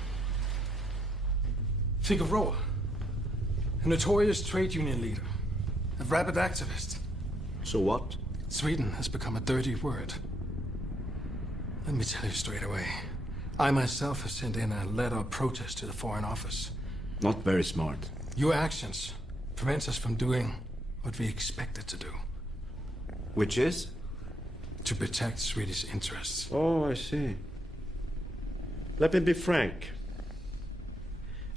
Figueroa, a notorious trade union leader, a rabid activist. So what? Sweden has become a dirty word. Let me tell you straight away. I myself have sent in a letter of protest to the Foreign Office. Not very smart. Your actions prevent us from doing what we expected to do. Which is? To protect Swedish interests. Oh, I see. Let me be frank.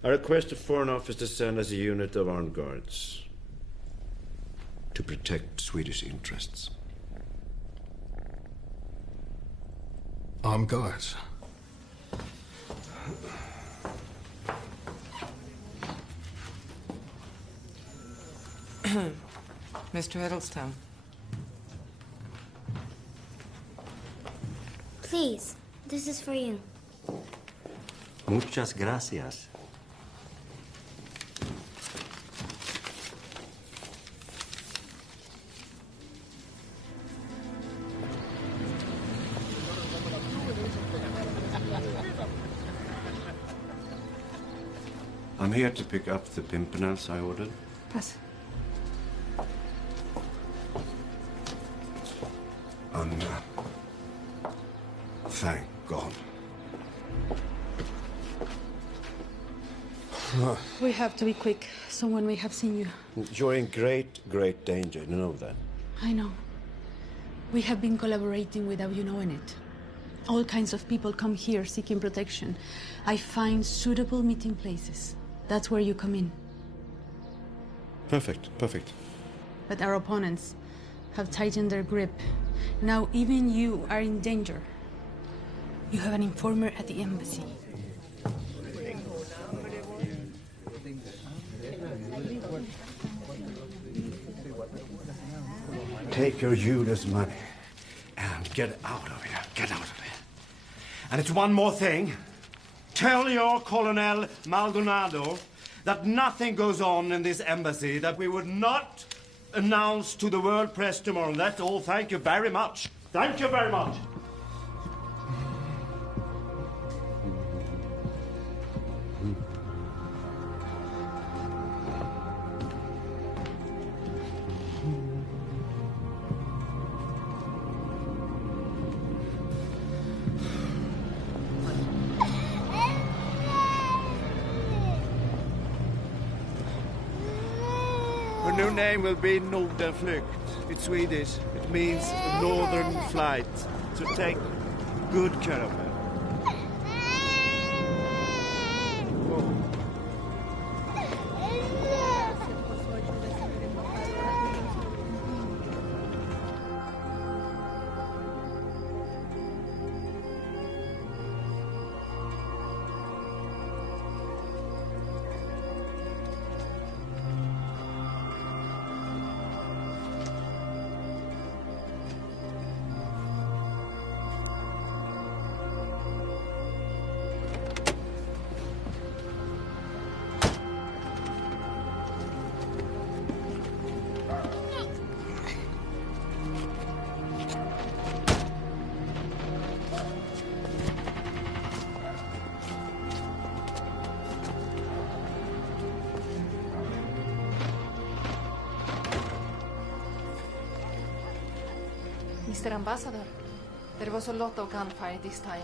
I request the Foreign Office to send us a unit of armed guards to protect Swedish interests. Armed guards? Mr. Edelstown. Please, this is for you. Muchas gracias. I'm here to pick up the Pimpernels I ordered. Pass. Anna. Thank God. We have to be quick. Someone may have seen you. You're in great, great danger. You know that. I know. We have been collaborating without you knowing it. All kinds of people come here seeking protection. I find suitable meeting places. That's where you come in. Perfect, perfect. But our opponents have tightened their grip. Now even you are in danger. You have an informer at the embassy. Take your Judas money and get out of here. Get out of here. And it's one more thing. Tell your Colonel Maldonado that nothing goes on in this embassy that we would not announce to the world press tomorrow. That's all. Thank you very much. Thank you very much. Her new name will be Nordenflykt. It's Swedish. It means northern flight. So take good care of her. Mr. Ambassador, there was a lot of gunfire this time.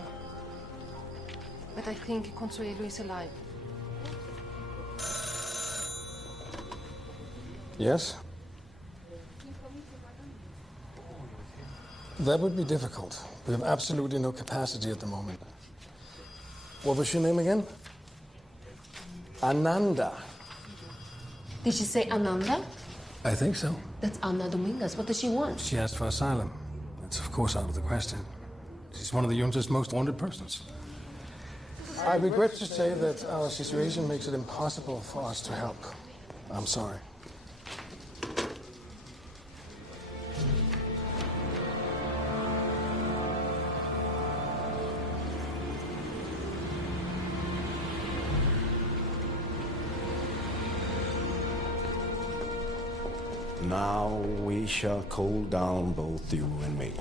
But I think Consuelo is alive. Yes? That would be difficult. We have absolutely no capacity at the moment. What was your name again? Ananda. Did she say Ananda? I think so. That's Ana Dominguez. What does she want? She asked for asylum. That's of course out of the question. She's one of the junta's most wanted persons. I regret to say that our situation makes it impossible for us to help. I'm sorry. Now we shall cool down both you and me.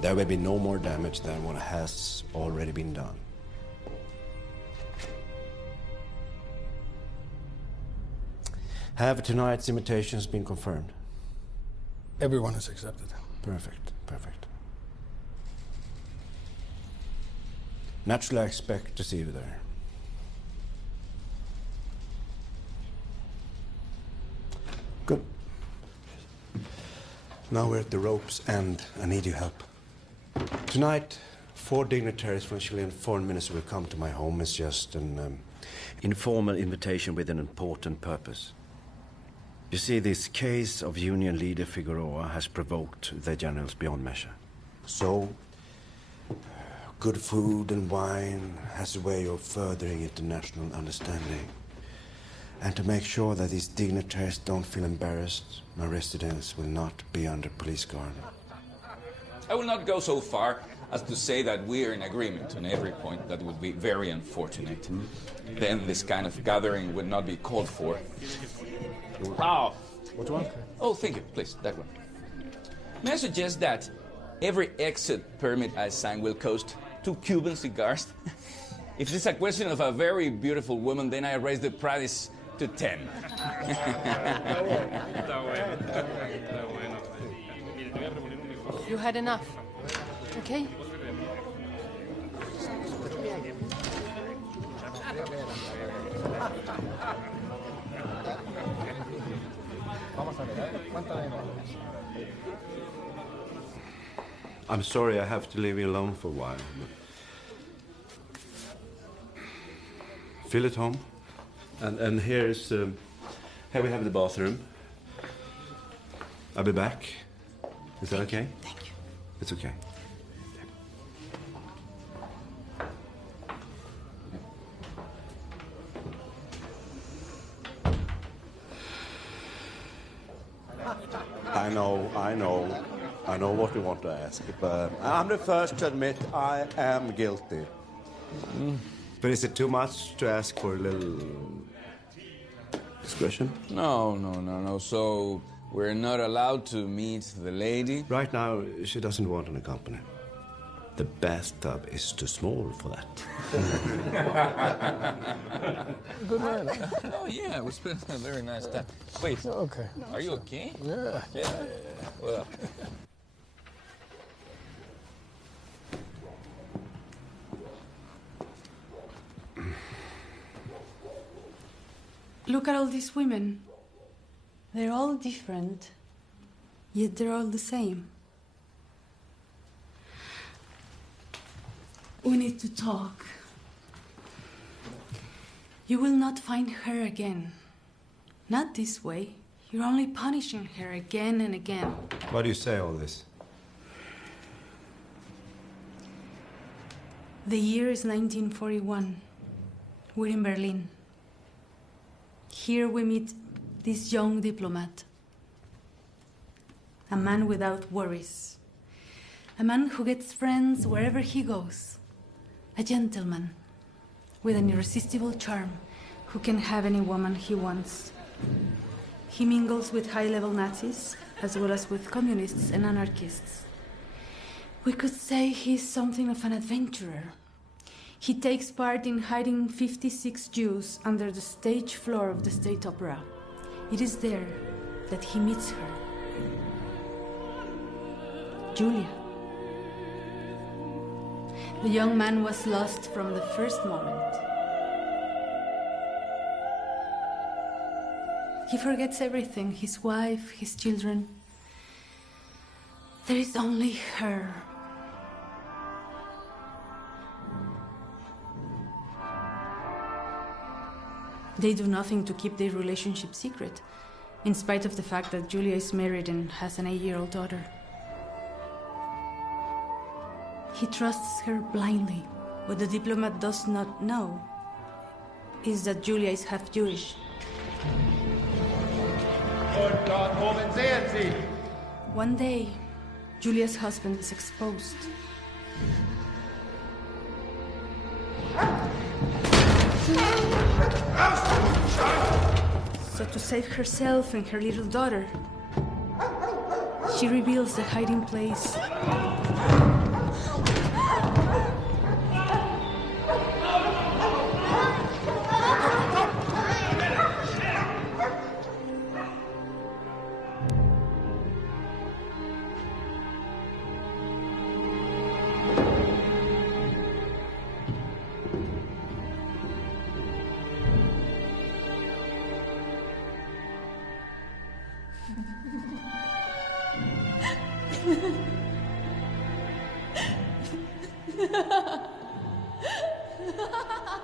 There will be no more damage than what has already been done. Have tonight's invitations been confirmed? Everyone has accepted. Perfect, perfect. Naturally, I expect to see you there. Good. Now we're at the rope's end. I need your help. Tonight, 4 dignitaries from Chilean foreign ministry will come to my home. It's just an informal invitation with an important purpose. You see, this case of union leader Figueroa has provoked the generals beyond measure. So, good food and wine has a way of furthering international understanding. And to make sure that these dignitaries don't feel embarrassed, my residence will not be under police guard. I will not go so far as to say that we are in agreement on every point. That would be very unfortunate. Then this kind of gathering would not be called for. Oh. Which one? Oh, thank you, please, that one. May I suggest that every exit permit I sign will cost 2 Cuban cigars? If it's a question of a very beautiful woman, then I raise the price to 10. You had enough, okay? I'm sorry I have to leave you alone for a while. Feel at home. And here's... here we have the bathroom. I'll be back. Is that okay? Thank you. It's okay. I know what you want to ask, but I'm the first to admit I am guilty. But is it too much to ask for a little discretion? No. So we're not allowed to meet the lady? Right now, she doesn't want an accompaniment. The bathtub is too small for that. Good man. Oh, yeah, we spent a very nice time. Wait. Okay. Are you okay? Yeah. Well. Look at all these women. They're all different, yet they're all the same. We need to talk. You will not find her again. Not this way. You're only punishing her again and again. Why do you say all this? The year is 1941. We're in Berlin. Here we meet this young diplomat. A man without worries. A man who gets friends wherever he goes. A gentleman with an irresistible charm who can have any woman he wants. He mingles with high-level Nazis as well as with communists and anarchists. We could say he's something of an adventurer. He takes part in hiding 56 Jews under the stage floor of the State Opera. It is there that he meets her. Julia. The young man was lost from the first moment. He forgets everything, his wife, his children. There is only her. They do nothing to keep their relationship secret, in spite of the fact that Julia is married and has an 8-year-old daughter. He trusts her blindly. What the diplomat does not know is that Julia is half Jewish. One day, Julia's husband is exposed. So to save herself and her little daughter, she reveals the hiding place.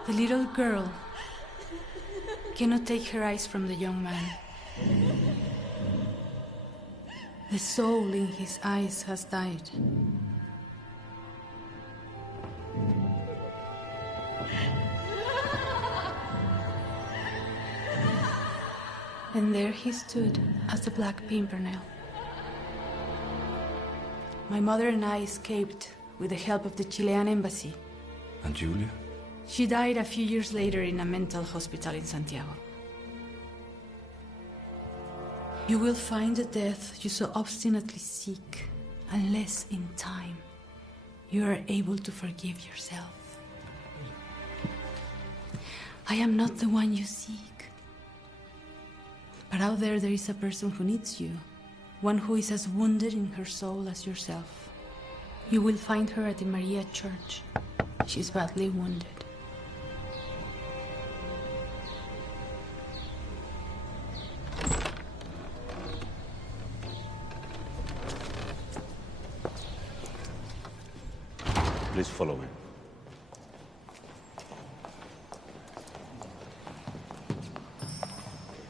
The little girl cannot take her eyes from the young man. The soul in his eyes has died. And there he stood as the Black Pimpernel. My mother and I escaped with the help of the Chilean embassy. And Julia? She died a few years later in a mental hospital in Santiago. You will find the death you so obstinately seek, unless in time you are able to forgive yourself. I am not the one you seek. But out there is a person who needs you. One who is as wounded in her soul as yourself. You will find her at the Maria Church. She's badly wounded. Please follow me.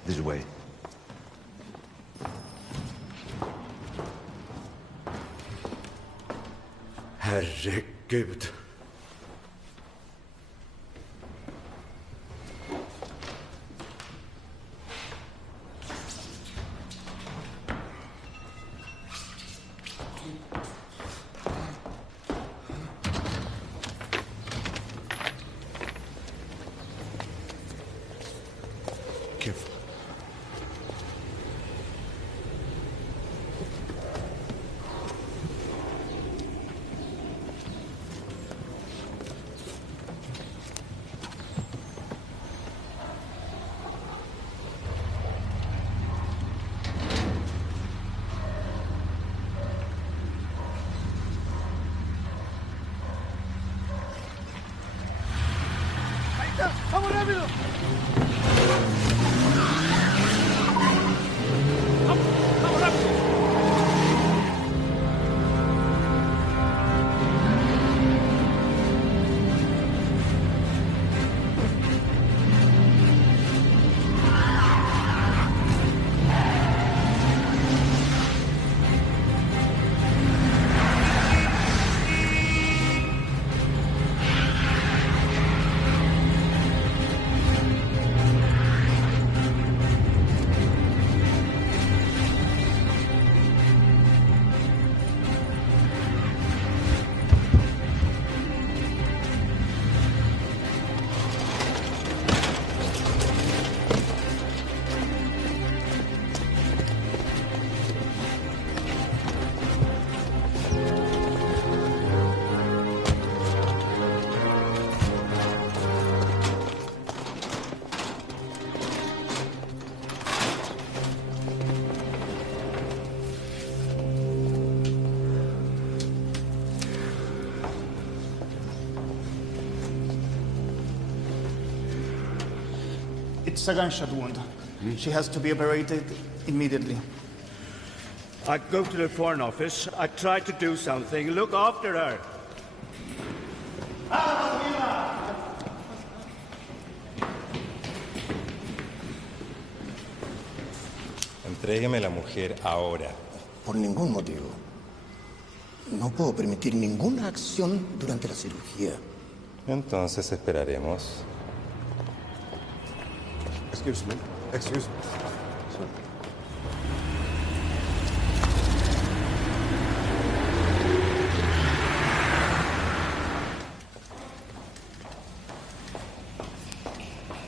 This way. Herregud. Careful. ¡Vamos rápido! ¡Vamos rápido! It's a gunshot wound. She has to be operated immediately. I go to the Foreign Office. I try to do something. Look after her. Entrégueme la mujer ahora. Por ningún motivo. No puedo permitir ninguna acción durante la cirugía. Entonces esperaremos. Excuse me. Excuse me. Sorry.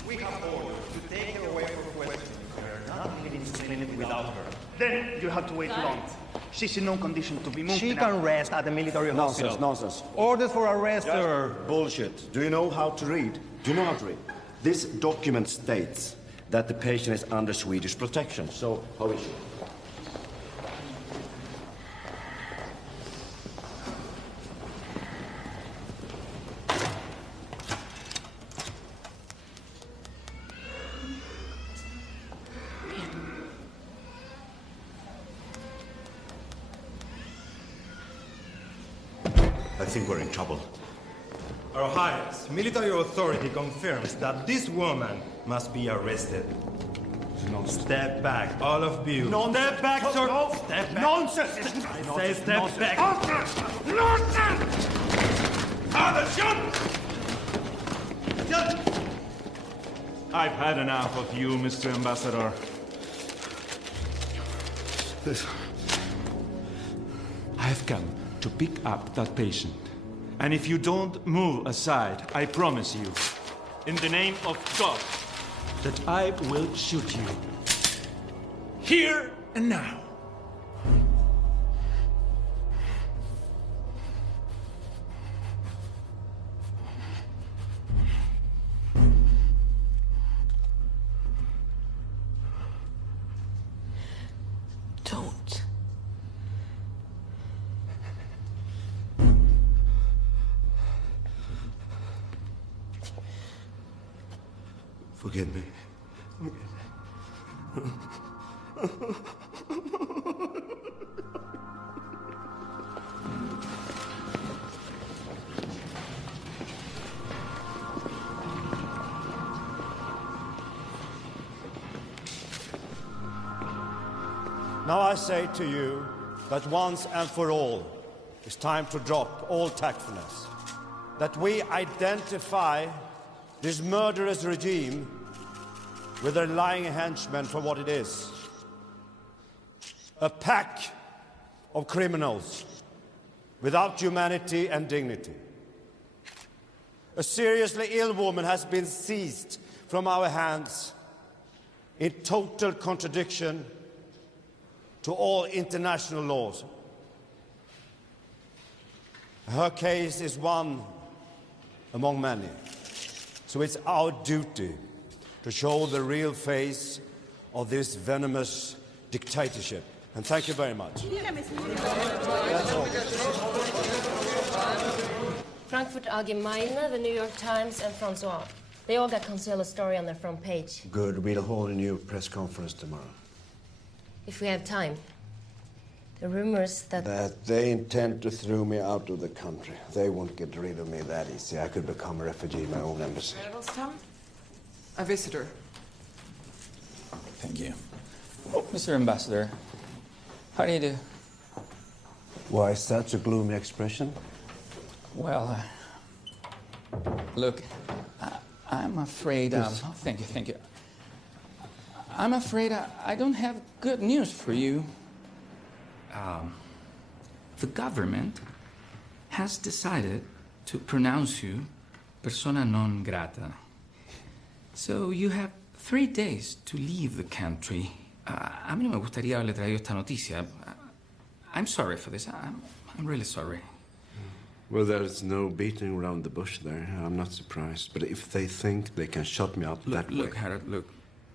We have orders to take her away for questioning. We are not leaving this clinic without her. Then you have to wait long. She's in no condition to be moved. She can rest at the military hospital. Nonsense. Orders for arrest her. Bullshit. Do you know how to read? Do you know how to read? This document states that the patient is under Swedish protection. So, how is she? I think we're in trouble. Our highest military authority confirms that this woman must be arrested. Step back, all of you. Step back, sir. No. Step back. Nonsense. I say step back. Nonsense! I've had enough of you, Mr. Ambassador. I've come to pick up that patient. And if you don't move aside, I promise you, in the name of God, that I will shoot you. Here and now. Forgive me. Now I say to you that once and for all, it's time to drop all tactfulness. That we identify this murderous regime with their lying henchmen for what it is. A pack of criminals without humanity and dignity. A seriously ill woman has been seized from our hands in total contradiction to all international laws. Her case is one among many. So it's our duty to show the real face of this venomous dictatorship. And thank you very much. That's all. Frankfurt Allgemeine, the New York Times, and Francois. They all got Consuelo's story on their front page. Good. We'll hold a new press conference tomorrow. If we have time. The rumors that they intend to throw me out of the country. They won't get rid of me that easy. I could become a refugee in my own embassy. A visitor. Thank you. Oh, Mr. Ambassador, how do you do? Why such a gloomy expression? Well, look, I'm afraid... thank you. I'm afraid I don't have good news for you. The government has decided to pronounce you persona non grata. So you have 3 days to leave the country. A mí no me gustaría haberle traído esta noticia. I'm sorry for this. I'm really sorry. Well, there's no beating around the bush there. I'm not surprised. But if they think they can shut me up that way... Look, Harold, look.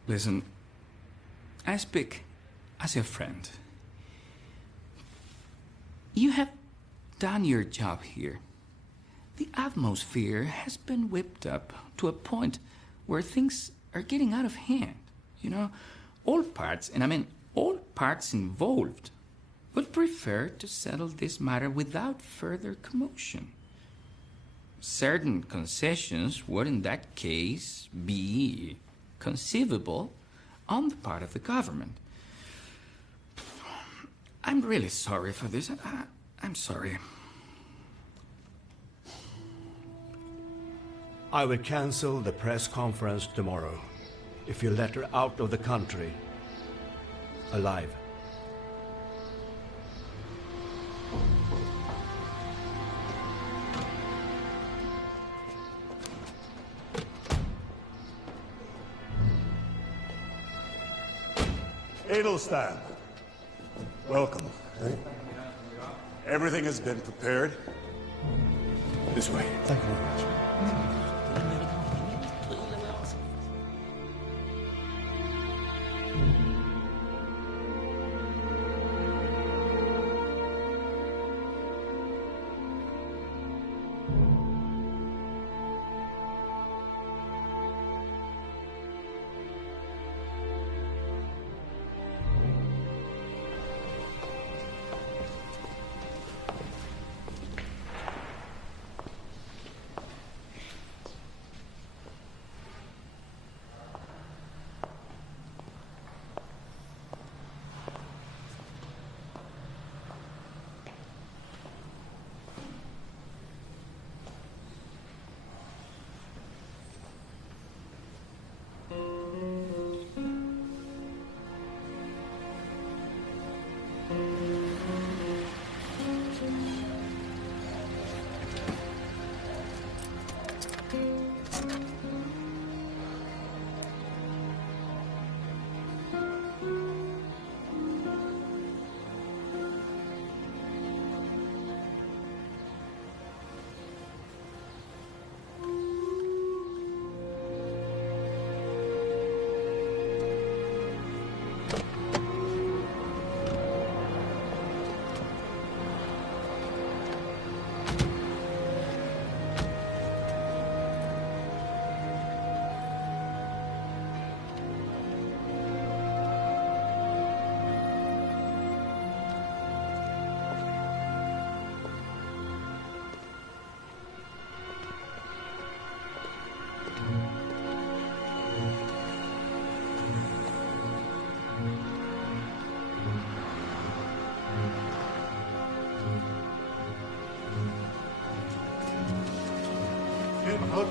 Listen. I speak as a friend. You have done your job here. The atmosphere has been whipped up to a point where things are getting out of hand. You know, all parts, and I mean all parts involved, would prefer to settle this matter without further commotion. Certain concessions would in that case be conceivable on the part of the government. I'm really sorry for this. I'm sorry. I will cancel the press conference tomorrow if you let her out of the country alive. Adelstan, welcome. Everything has been prepared. This way. Thank you very much. embajador,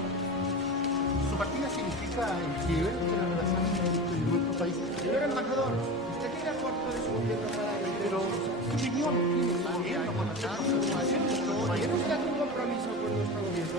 su partida significa el quiebre de las relaciones entre nuestro país. Señor embajador, ¿usted tiene acuerdo de su gobierno para ello? Pero su opinión tiene su gobierno con respecto a su situación. ¿Tiene usted algún compromiso con nuestro gobierno?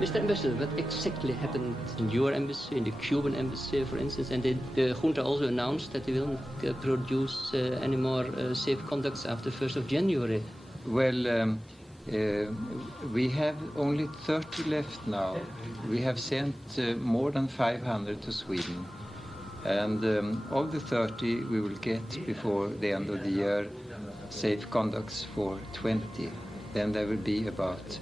Mr. Ambassador, what exactly happened in your embassy, in the Cuban embassy, for instance? And the junta also announced that they will not produce any more safe conducts after 1st of January. Well, we have only 30 left now. We have sent more than 500 to Sweden. And of the 30, we will get, before the end of the year, safe conducts for 20. Then there will be about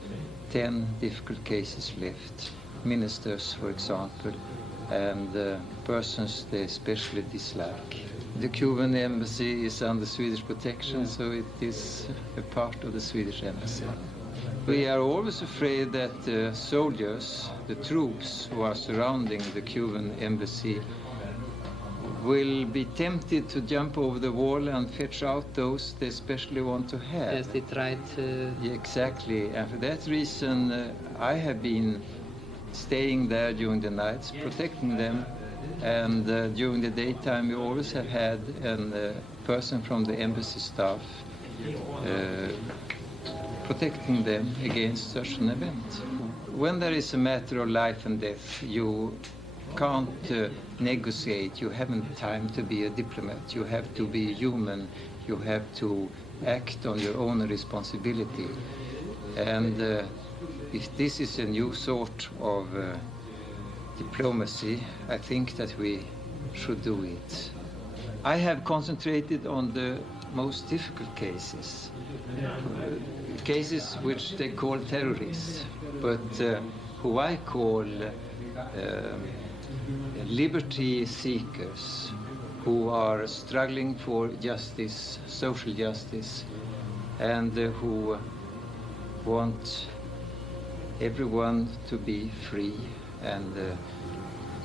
10 difficult cases left. Ministers, for example, and persons they especially dislike. The Cuban embassy is under Swedish protection, so it is a part of the Swedish embassy. We are always afraid that the soldiers, the troops who are surrounding the Cuban embassy, will be tempted to jump over the wall and fetch out those they especially want to have. As they tried to... Yeah, exactly. And for that reason, I have been staying there during the nights, protecting them. And during the daytime, we always have had a person from the embassy staff protecting them against such an event. When there is a matter of life and death, you can't negotiate. You haven't time to be a diplomat. You have to be human. You have to act on your own responsibility. And if this is a new sort of diplomacy, I think that we should do it. I have concentrated on the most difficult cases, cases which they call terrorists, but who I call liberty seekers, who are struggling for justice, social justice, and who want everyone to be free and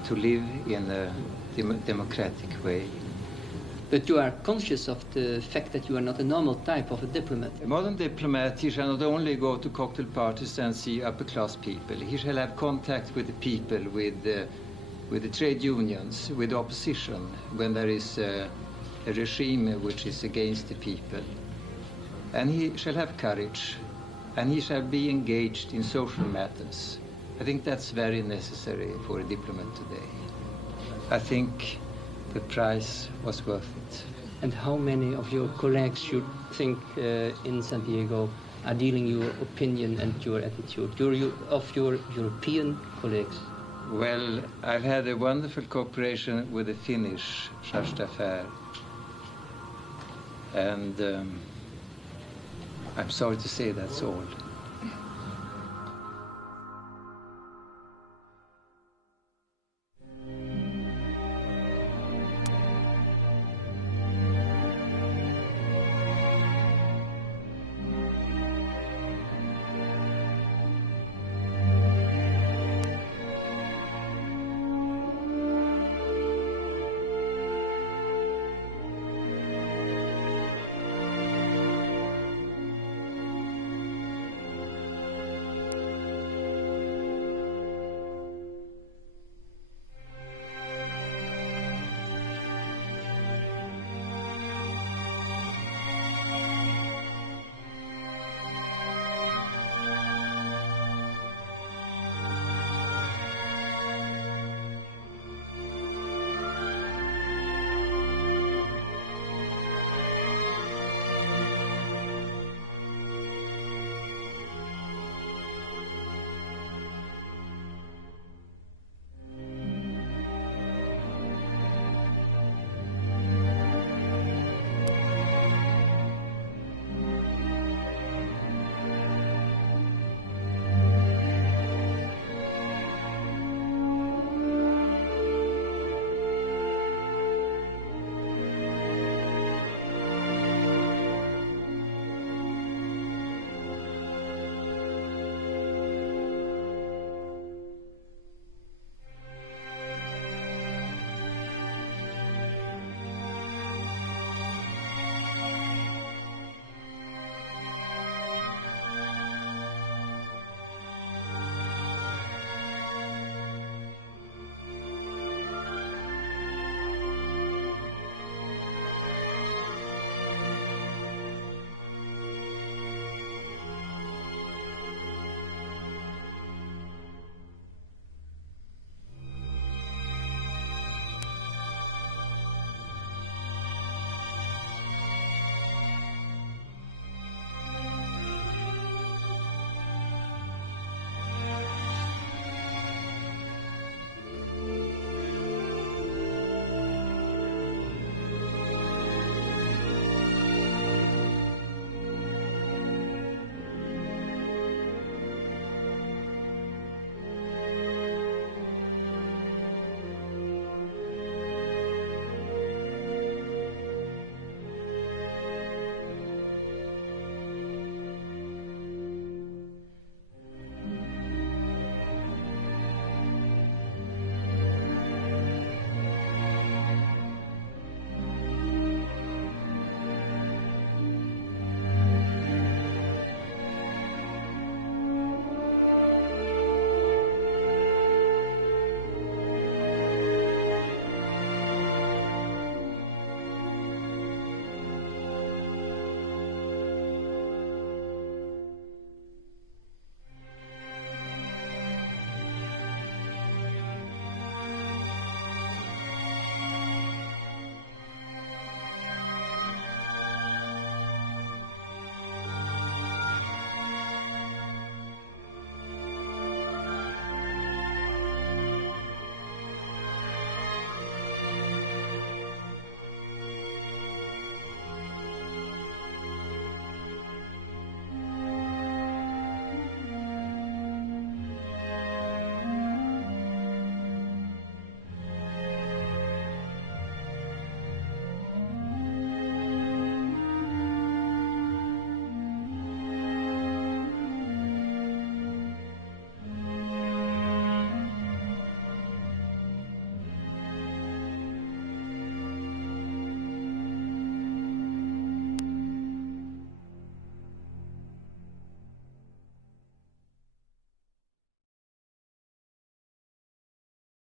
to live in a democratic way. But you are conscious of the fact that you are not a normal type of a diplomat. A modern diplomat, he shall not only go to cocktail parties and see upper-class people. He shall have contact with the people, with the trade unions, with the opposition, when there is a regime which is against the people. And he shall have courage, and he shall be engaged in social matters. I think that's very necessary for a diplomat today. I think the price was worth it. And how many of your colleagues you think in San Diego are dealing your opinion and your attitude, of your European colleagues? Well, I've had a wonderful cooperation with the Finnish Chargé and I'm sorry to say that's all.